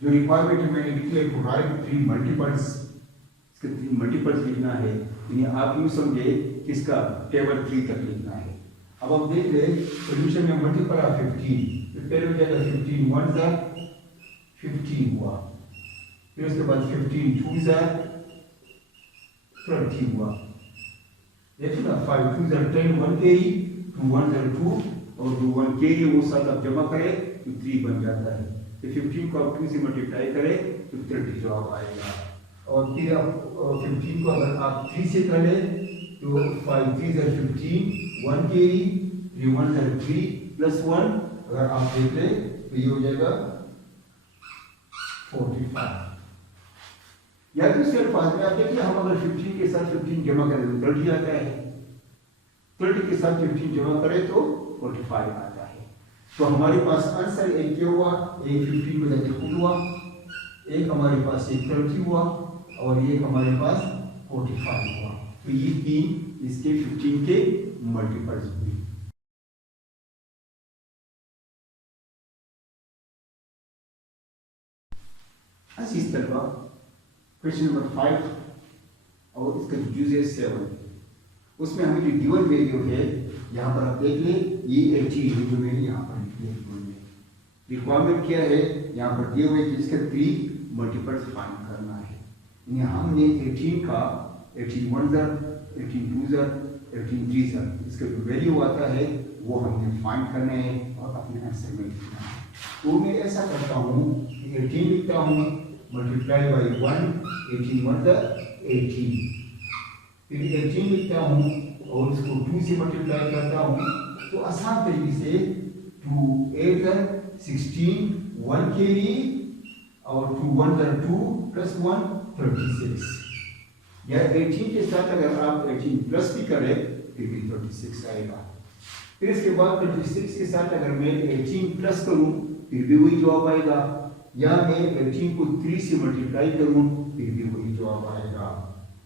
جو ریکوائرمنٹ ہے میں نے لکھ لیا ٹو رائٹ 3 ملٹیپلز. اس کے 3 ملٹیپلز لکھنا ہے. یعنی آپ یوں سمجھے کہ اس کا ٹیبل 3 تک لکھنا ہے. اب آپ دیکھ لیں سولوشن میں ملٹیپل آف 15. تو پہلے ہو جائے گا 15 1 زا 15 ہوا، پھر اس کے بعد 15 2 زا 30 ہوا. دیکھیں نا 5 2 زا 10 1 کیری 2 1 زا 2 اور جو 1 کیری وہ ساتھ آپ جمع کرے تو 3 بن جاتا ہے. تو 15 کو آپ 2 سے ملٹیپلائی کرے تو 30 جواب آئے گا. اور پھر آپ 15 کو اگر آپ 3 سے کریں تو 5 3 زا 15 1 کیری 3 1 زا 3 پلس 1 اگر آپ دیکھ لیں تو یہ ہو جائے گا 45. یا دوسرے الفاظ میں آپ دیکھیں ہم اگر 15 کے ساتھ 15 جمع کریں تو 30 آتا ہے، 30 کے ساتھ 15 جمع کریں تو 45 آتا ہے. تو ہمارے پاس آنسر ایک کیا ہوا، ایک 15 کو ذاتی خود ہوا، ایک ہمارے پاس ایک 30 ہوا اور ایک ہمارے پاس 45 ہوا. تو یہ 3 اس کے 15 کے ملٹیپلز ہوئے. عزیز طلبہ، کویسچن نمبر 5 اور اس کا جز ہے 7. اس میں ہمیں جو گیون ویلیو ہے یہاں پر آپ دیکھ لیں یہ 18 ہے جو میں نے یہاں پر لکھی ہے. ریکوائرمنٹ کیا ہے؟ یہاں پر دیے ہوئے کہ اس کا 3 ملٹیپلز فائنڈ کرنا ہے. یعنی ہم نے 18 کا 18 1 زا 18 2 زا 18 3 زا اس کا جو ویلیو آتا ہے وہ ہم نے فائنڈ کرنا ہے اور اپنے آنسر میں لکھنا ہے. تو میں ایسا کرتا ہوں کہ 18 لکھتا ہوں ملٹیپلائی بائی 1 18 1 زا 18، پھر 18 لکھتا ہوں اور اس کو 2 سے ملٹیپلائی کرتا ہوں تو آسان طریقے سے 2 8 زا 16 1 کیری اور 2 1 زا 2 پلس 1 36. یا 18 کے ساتھ اگر آپ 18 پلس بھی کریں پھر بھی 36 آئے گا. پھر اس کے بعد 36 کے ساتھ اگر میں 18 پلس کروں پھر بھی وہی جواب آئے گا، یا میں 18 کو 3 سے ملٹیپلائی کروں پھر بھی وہی جواب آئے گا.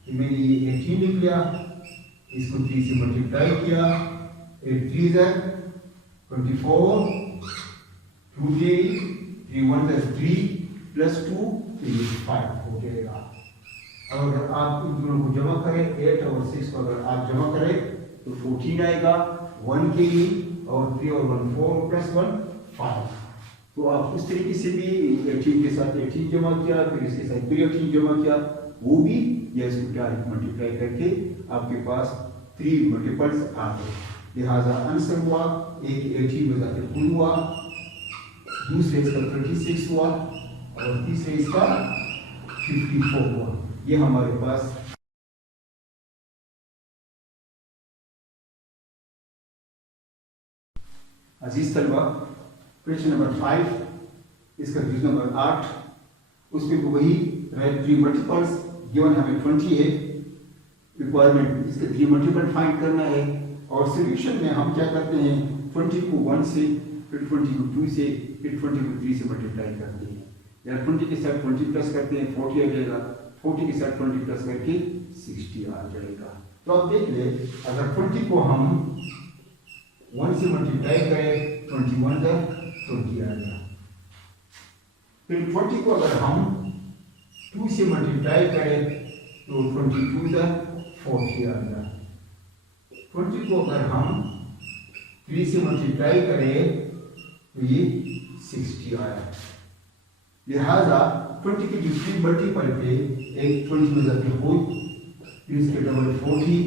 کہ میں نے یہ 18 لکھ لیا، اس کو 3 سے ملٹیپلائی کیا، 8 3 زا 24 2 کیری 3 1 زا 3 پلس 2 پھر 5 ہو جائے گا. اور اگر آپ ان دونوں کو جمع کریں 8 اور 6 کو اگر آپ جمع کریں تو 14 آئے گا. 1 کیری اور 3 اور 1 4 پلس 1 5. تو آپ اس طریقے سے بھی 18 کے ساتھ 18 جمع کیا، پھر اس کے ساتھ پھر 18 جمع کیا، وہ بھی یا اس کو ڈائریکٹ ملٹیپلائی کر کے آپ کے پاس 3 ملٹیپلز آ گئے. لہٰذا آنسر ہوا ایک 18 بذات خود ہوا، دوسرے اس کا 36 ہوا اور تیسرے اس کا 54 ہوا. یہ ہمارے پاس عزیز طلبہ کویسچن نمبر 5 اس کا جز نمبر 8، اس میں وہی 3 ملٹیپلز گیون ہمیں 20 ہے. ریکوائرمنٹ اس کے 3 ملٹیپل فائنڈ کرنا ہے اور سولوشن میں ہم کیا کرتے ہیں 20 کو 1 سے، پھر 20 کو 2 سے، پھر 20 کو 3 سے ملٹیپلائی کرتے ہیں. یا 20 کے ساتھ 20 پلس کرتے ہیں 40 آ جائے گا، 40 کے ساتھ 20 پلس کر کے 60 آ جائے گا. تو آپ دیکھ لیں اگر 20 کو ہم 1 سے ملٹیپلائی کریں 21 زا 20 آ گیا، پھر 20 کو اگر ہم 2 سے ملٹیپلائی کریں تو 22 زا 40 آ گیا. 20 کو اگر ہم 3 سے ملٹیپلائی کریں تو یہ 60 آیا. لہذا 20 کے جو 3 ملٹیپل تھے، ایک 20 میں ذاتی خود، پھر اس کے ڈبل 40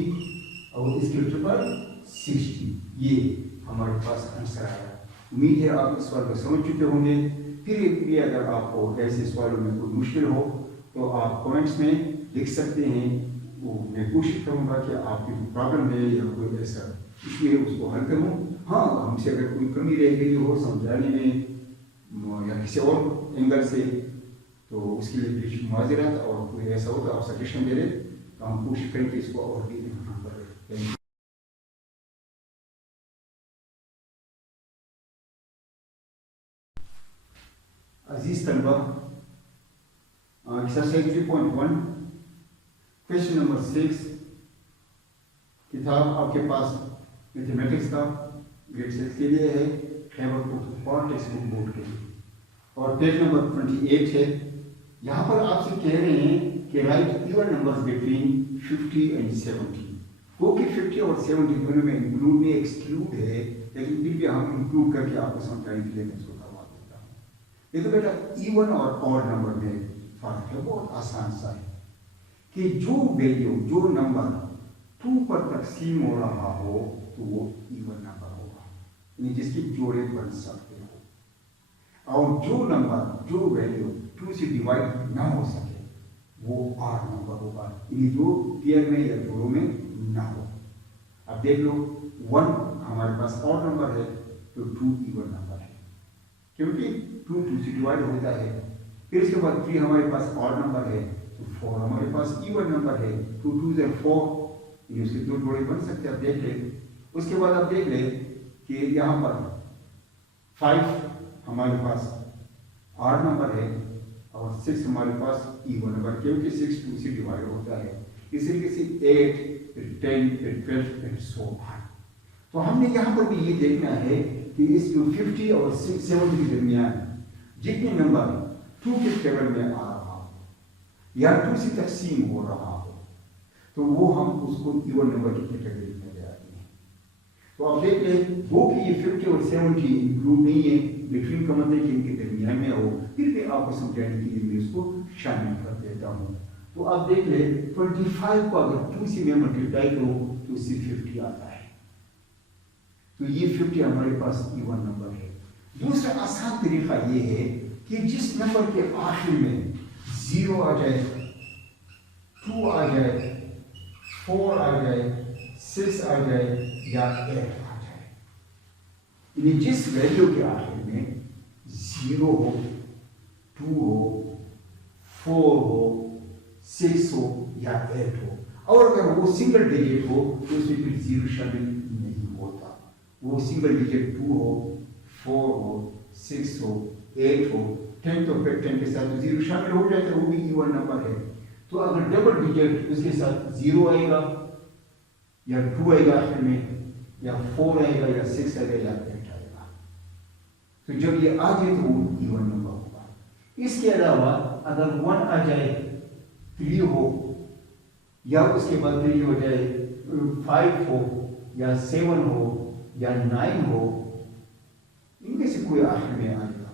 اور اس کے ٹرپل 60، یہ ہمارے پاس آنسر آیا. امید ہے آپ اس سوال کو سمجھ چکے ہوں گے. پھر اگر آپ کو ایسے سوالوں میں کوئی مشکل ہو तो आप कमेंट्स में लिख सकते हैं। वो मैं कोशिश करूँगा कि आपकी जो प्रॉब्लम है या कोई ऐसा इशू है उसको हल करूँ। हाँ, हमसे अगर कोई कमी रह गई हो समझाने में या किसी और एंगल से, तो उसके लिए प्लीज माजरत, और कोई ऐसा हो तो आप सजेशन दे दें तो हम कोशिश करें कि इसको और भी इम्प्रूव करें। अजीज तलबा, एक्सरसाइज 3.1 क्वेश्चन नंबर 6, किताब आपके पास मैथमेटिक्स का ग्रेड 6 के लिए है, Khyber Pakhtunkhwa text book board के लिए, और पेज नंबर 28 है। यहाँ पर आपसे कह रहे हैं कि right even numbers between 50 and 70। वो कि 50 और 70 दोनों में इंक्लूड नहीं एक्सक्लूड है, लेकिन फिर भी हम इंक्लूड करके आपको समझाने के लिए मैं इसको करवा देता हूँ। ये तो बेटा इवन और ऑड नंबर में फर्क है, बहुत आसान सा है कि जो वैल्यू, जो नंबर 2 पर तकसीम हो रहा हो तो वो इवन नंबर होगा, यानी जिसके जोड़े बन सकते हो, और जो नंबर, जो वैल्यू 2 से डिवाइड ना हो सके वो ऑड नंबर होगा, यानी जो पेयर में या जोड़ों में ना हो। अब देख लो 1 हमारे पास ऑड नंबर है तो 2 इवन नंबर है, क्योंकि 2 से डिवाइड होता है। फिर इसके बाद 3 हमारे पास ऑड नंबर है तो 4 हमारे पास इवन नंबर है, 2 2 से 4, ये उसके दो जोड़े बन सकते हैं। आप देख ले, उसके बाद आप देख ले कि यहाँ पर 5 हमारे पास ऑड नंबर है और 6 हमारे पास इवन नंबर, क्योंकि 6 2 से डिवाइड होता है। इसी तरीके से 8 फिर 10 फिर 12 एंड सो ऑन। तो हमने यहाँ पर भी ये देखना है कि इस जो 50 और 70 के दरमियान जितने नंबर 2 के टेबल में आ रहा हो या 2 से तकसीम हो रहा हो तो वो हम उसको इवन नंबर की कैटेगरी में ले आते हैं। तो आप देख लें वो कि ये 50 और 70 इंक्लूड नहीं है, बिटवीन का मतलब कि इनके दरमियान में हो, फिर भी आपको समझाने के लिए मैं इसको शामिल कर देता हूँ। तो आप देख ले 25 को अगर 2 से मैं मल्टीप्लाई करूँ तो उससे 50 आता है, तो ये 50 हमारे पास इवन नंबर है। दूसरा आसान तरीका ये है कि जिस नंबर के आखिर में 0 आ जाए, 2 आ जाए, 4 आ जाए, 6 आ जाए या 8 आ जाए, यानी जिस वैल्यू के आखिर में 0 हो, 2 हो, 4 हो, 6 हो या 8 हो, और अगर वो सिंगल डिजिट हो तो उसमें फिर 0 शामिल नहीं होता। वो सिंगल डिजिट 2 हो, 4 हो, 6 हो, 8 हो, 10 तो फिर 10 के साथ 0 शामिल हो जाए तो वो भी इवन नंबर है। तो अगर डबल डिजिट उसके साथ 0 आएगा या 2 आएगा आखिर में, या 4 आएगा या 6 आएगा या 8 आएगा, तो जब ये आ जाए तो वो इवन नंबर होगा। इसके अलावा अगर 1 आ जाए, 3 हो, या उसके बाद 3 हो जाए 5 हो या 7 हो या 9 हो, इनमें से कोई आखिर में आएगा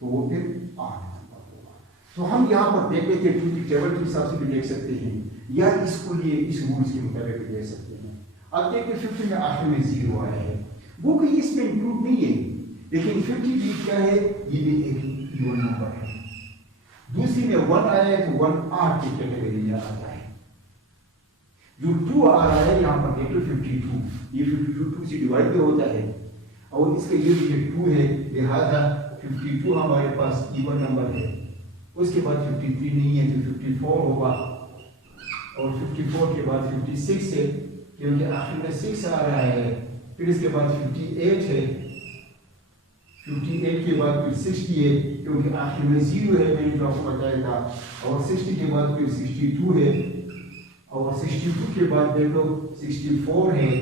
तो वो फिर 8 नंबर होगा। तो हम यहाँ पर देख लेते हैं, क्योंकि टेबल के हिसाब से भी देख सकते हैं या इसको लिए इस रूल्स के मुताबिक भी देख सकते हैं। अब देखिए 50 में आखिर में 0 आया है, वो कहीं इसमें इंक्लूड नहीं है, लेकिन 50 भी क्या है, ये भी एक इवन नंबर है। दूसरी में 1 आया है तो 1 8 की कैटेगरी में आता है। जो 2 आ रहा है यहाँ पर देख लो 52, ये 52 2 से डिवाइड भी होता है, और इसका ये 2 है, लिहाजा 52 हमारे पास इवन नंबर है। उसके बाद 53 नहीं है तो 54 होगा, और 54 के बाद 56 है क्योंकि आखिर में 6 आ रहा है। फिर इसके बाद 58 है, 58 के बाद फिर 60 है क्योंकि आखिर में 0 है, मैंने जो आपको बताया था, और 60 के बाद फिर 62 है, और 62 के बाद देखो 64 है,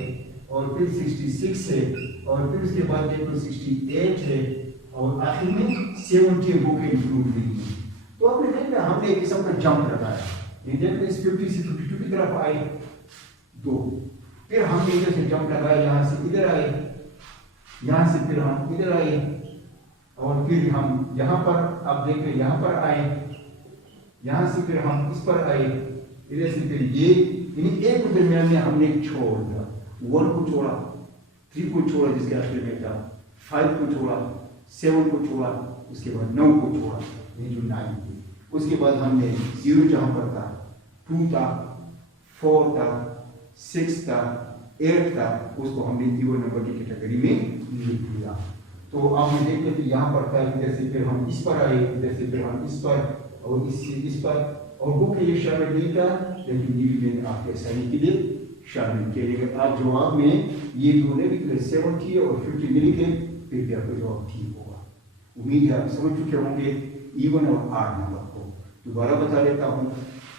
और फिर 66 है, और फिर उसके बाद देखो 68 है, और आखिर में 70 वो के इंक्लूड नहीं है। तो आपने देखा हमने एक किस्म का जंप लगाया, ये देखो इस 50 से 52 की तरफ आए, तो फिर हमने इधर से जंप लगाया, यहाँ से इधर आए, यहाँ से फिर हम इधर आए, और फिर हम यहाँ पर आप देखें यहाँ पर आए, यहाँ से फिर हम इस पर आए, इधर से फिर ये, यानी एक के दरमियान में हमने छोड़ दिया, 1 को छोड़ा, 3 को छोड़ा जिसके आखिर में था, 5 को छोड़ा, 7 को छोड़ा, उसके बाद 9 को छोड़ा, ये जो 9 थी। اس کے بعد ہم نے 0 جہاں پر تھا 2 تھا 4 تھا 6 تھا 8 تھا، اس کو ہم نے ایون نمبر کی کیٹیگری میں لکھ دیا. تو آپ نے دیکھتے کہ یہاں پر تھا ادھر سے پھر ہم اس پر آئے، ادھر سے پھر ہم اس پر اور اس سے اس پر، اور وہ کہ یہ شامل نہیں تھا لیکن یہ بھی میں نے آپ کے آسانی کے لیے شامل کیا. لیکن آپ جواب میں یہ دونوں بھی 70 اور 50 نہیں لکھیں پھر بھی آپ کا جواب ٹھیک ہوگا. امید ہے آپ سمجھ چکے ہوں گے ایون اور آڈ نمبر کو. دوبارہ بتا دیتا ہوں،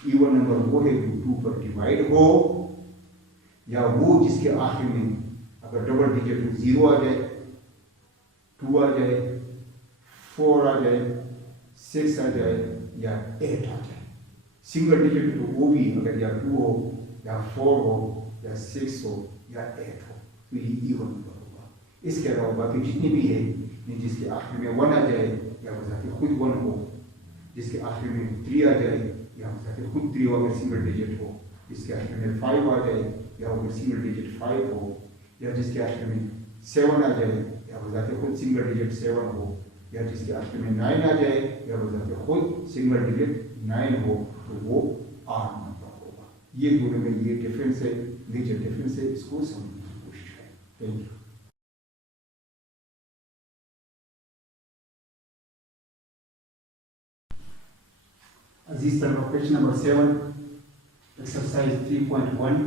ایون نمبر وہ ہے جو 2 پر ڈیوائڈ ہو، یا وہ جس کے آخر میں اگر ڈبل ڈیجٹ 0 آ جائے، 2 آ جائے، 4 آ جائے، 6 آ جائے یا 8 آ جائے. سنگل ڈیجٹ تو وہ بھی اگر یا 2 ہو یا 4 ہو یا 6 ہو یا 8 ہو تو یہ ایون نمبر ہوگا. اس کے علاوہ باقی جتنے بھی ہیں جس کے آخر میں 1 آ جائے یا بذات خود 1 ہو، جس کے آخر میں 3 آ جائے یا بذات خود 3 ہو اگر سنگل ڈیجٹ ہو، جس کے آخر میں 5 آ جائے یا اگر سنگل ڈیجٹ 5 ہو، یا جس کے آخر میں 7 آ جائے یا بذات خود سنگل ڈیجٹ 7 ہو، یا جس کے آخر میں 9 آ جائے یا بذات خود سنگل ڈیجٹ 9 ہو تو وہ آڈ نمبر ہوگا. یہ دونوں میں یہ ڈفرینس ہے، میجر ڈفرینس ہے، اس کو سمجھنے کی کوشش کریں. Thank you. عزیز طلبہ، کویشچن نمبر 7 ایکسرسائز 3.1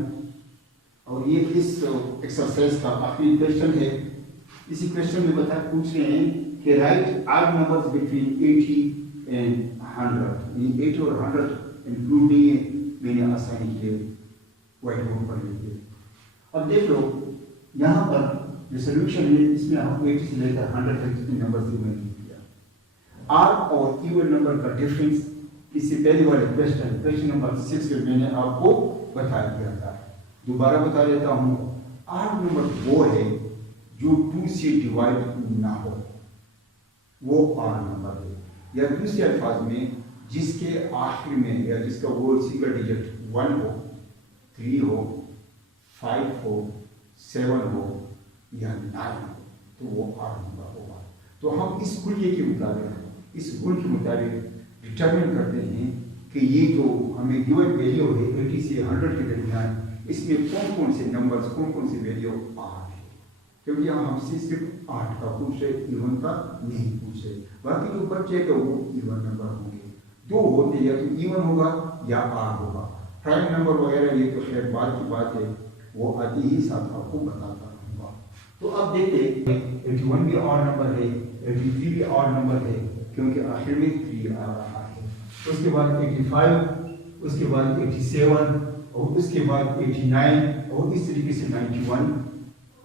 اور یہ اس ایکسرسائز کا آخری کویشچن ہے. اسی کویشچن میں پوچھ رہے ہیں کہ right odd numbers between 80 and 100. یہ 80 اور 100 انکلوڈ نہیں ہے، میں نے آسانی کے وائٹ بورڈ پر لکھ دیا. اب دیکھ لو یہاں پر جو سولوشن ہے اس میں ہم 80 سے لے کر 100 تک جتنے نمبر سے میں نے کیا. آڈ اور ایون نمبر کا ڈفرینس اس سے پہلے والے کویشچن نمبر 6 میں میں نے آپ کو بتا دیا تھا. دوبارہ بتا دیتا ہوں، آڈ نمبر وہ ہے جو 2 سے ڈیوائڈ نہ ہو، وہ آڈ نمبر ہے. یا دوسرے الفاظ میں جس کے آخر میں یا جس کا وہ سنگل ڈیجٹ 1 ہو، 3 ہو، 5 ہو، 7 ہو یا 9 ہو تو وہ آڈ نمبر ہوگا. تو ہم اس کلیے کے مطابق، اس رول کے مطابق ڈٹرمن کرتے ہیں کہ یہ جو ہمیں گیون ویلیو ہے 80 سے 100 کے درمیان، اس میں کون کون سے نمبرز، کون کون سے ویلیو آڈ ہے. کیونکہ ہم سے صرف 8 کا پوچھ رہے، ایون کا نہیں پوچھ رہے. باقی جو بچے تو وہ ایون نمبر ہوں گے. 2 ہوتے یا تو ایون ہوگا یا آڈ ہوگا. پرائم نمبر وغیرہ یہ تو خیر بعد کی بات ہے، وہ آتی ہی ساتھ آپ کو بتاتا رہوں گا. تو اب دیکھتے 81 بھی آڈ نمبر ہے، 83 بھی آڈ نمبر ہے کیونکہ آخر میں 3 آ رہا ہے. اس کے بعد 85، اس کے بعد 87 اور اس کے بعد 89 اور اس طریقے سے 91،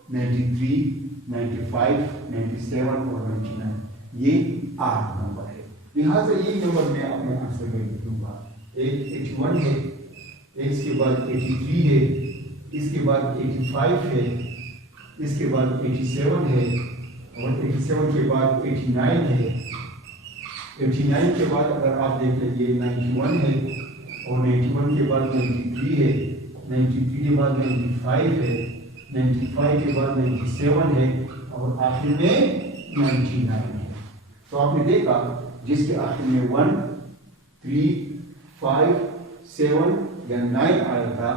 93، 95، 97 اور 99 یہ آڈ نمبر ہے. لہٰذا یہ نمبر میں اپنے آنسر میں لکھوں گا. ایک 81 ہے، اس کے بعد 83 ہے، اس کے بعد 85 ہے، اس کے بعد 87 ہے اور 87 کے بعد 89 ہے. 89 کے بعد اگر آپ دیکھ لیں یہ 91 ہے اور 91 کے بعد 93 ہے، 93 کے بعد 95 ہے، 95 کے بعد 97 ہے اور آخر میں 99 ہے. تو آپ نے دیکھا جس کے آخر میں 1، 3، 5، 7 یا 9 آیا تھا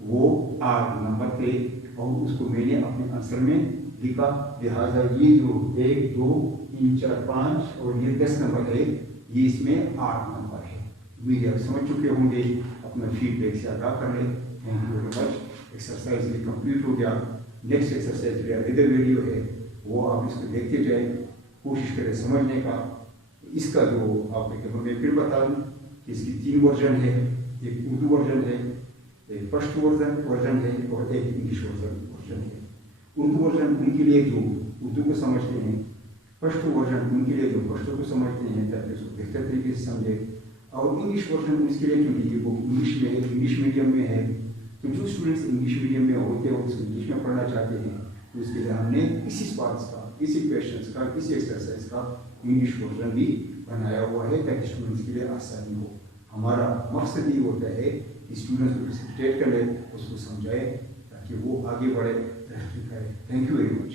وہ آڈ نمبر تھے اور اس کو میں نے اپنے آنسر میں لکھا. لہٰذا یہ جو 1، 2، 3، 4، 5 اور یہ 10 نمبر ہے یہ اس میں آڈ نمبر ہے. امید آپ سمجھ چکے ہوں گے. اپنا فیڈ بیک سے آگاہ کر لیں. Thank you very much. Exercise بھی کمپلیٹ ہو گیا. نیکسٹ ایکسرسائز یا ادر ویڈیو ہے وہ آپ اس کو دیکھتے جائیں، کوشش کریں سمجھنے کا. اس کا جو آپ کو میں پھر بتا دوں کہ اس کی 3 ورژن ہے. ایک اردو ورژن ہے، ایک پشتو ورژن ہے اور ایک انگلش ورژن ہے. اردو ورژن ان کے لیے جو اردو کو سمجھتے ہیں، پشتو ورژن ان کے لیے جو پشتو کو سمجھتے ہیں تاکہ اس کو بہتر طریقے سے سمجھے، اور انگلش ورژن اس کے لیے کیونکہ یہ وہ انگلش میں ہے، انگلش میڈیم میں ہے. تو جو اسٹوڈنٹس انگلش میڈیم میں ہوتے ہیں اس کو انگلش میں پڑھنا چاہتے ہیں تو اس کے لیے ہم نے اسی پارٹس کا، اسی کویشچنس کا، اسی ایکسرسائز کا انگلش ورژن بھی بنایا ہوا ہے تاکہ اسٹوڈنٹس کے لیے آسانی ہو. ہمارا مقصد یہ ہوتا ہے کہ اسٹوڈنٹس کو ریسپیکٹ کرے، اس کو سمجھائے تاکہ وہ آگے بڑھے، ترقی کرے. Thank you very much.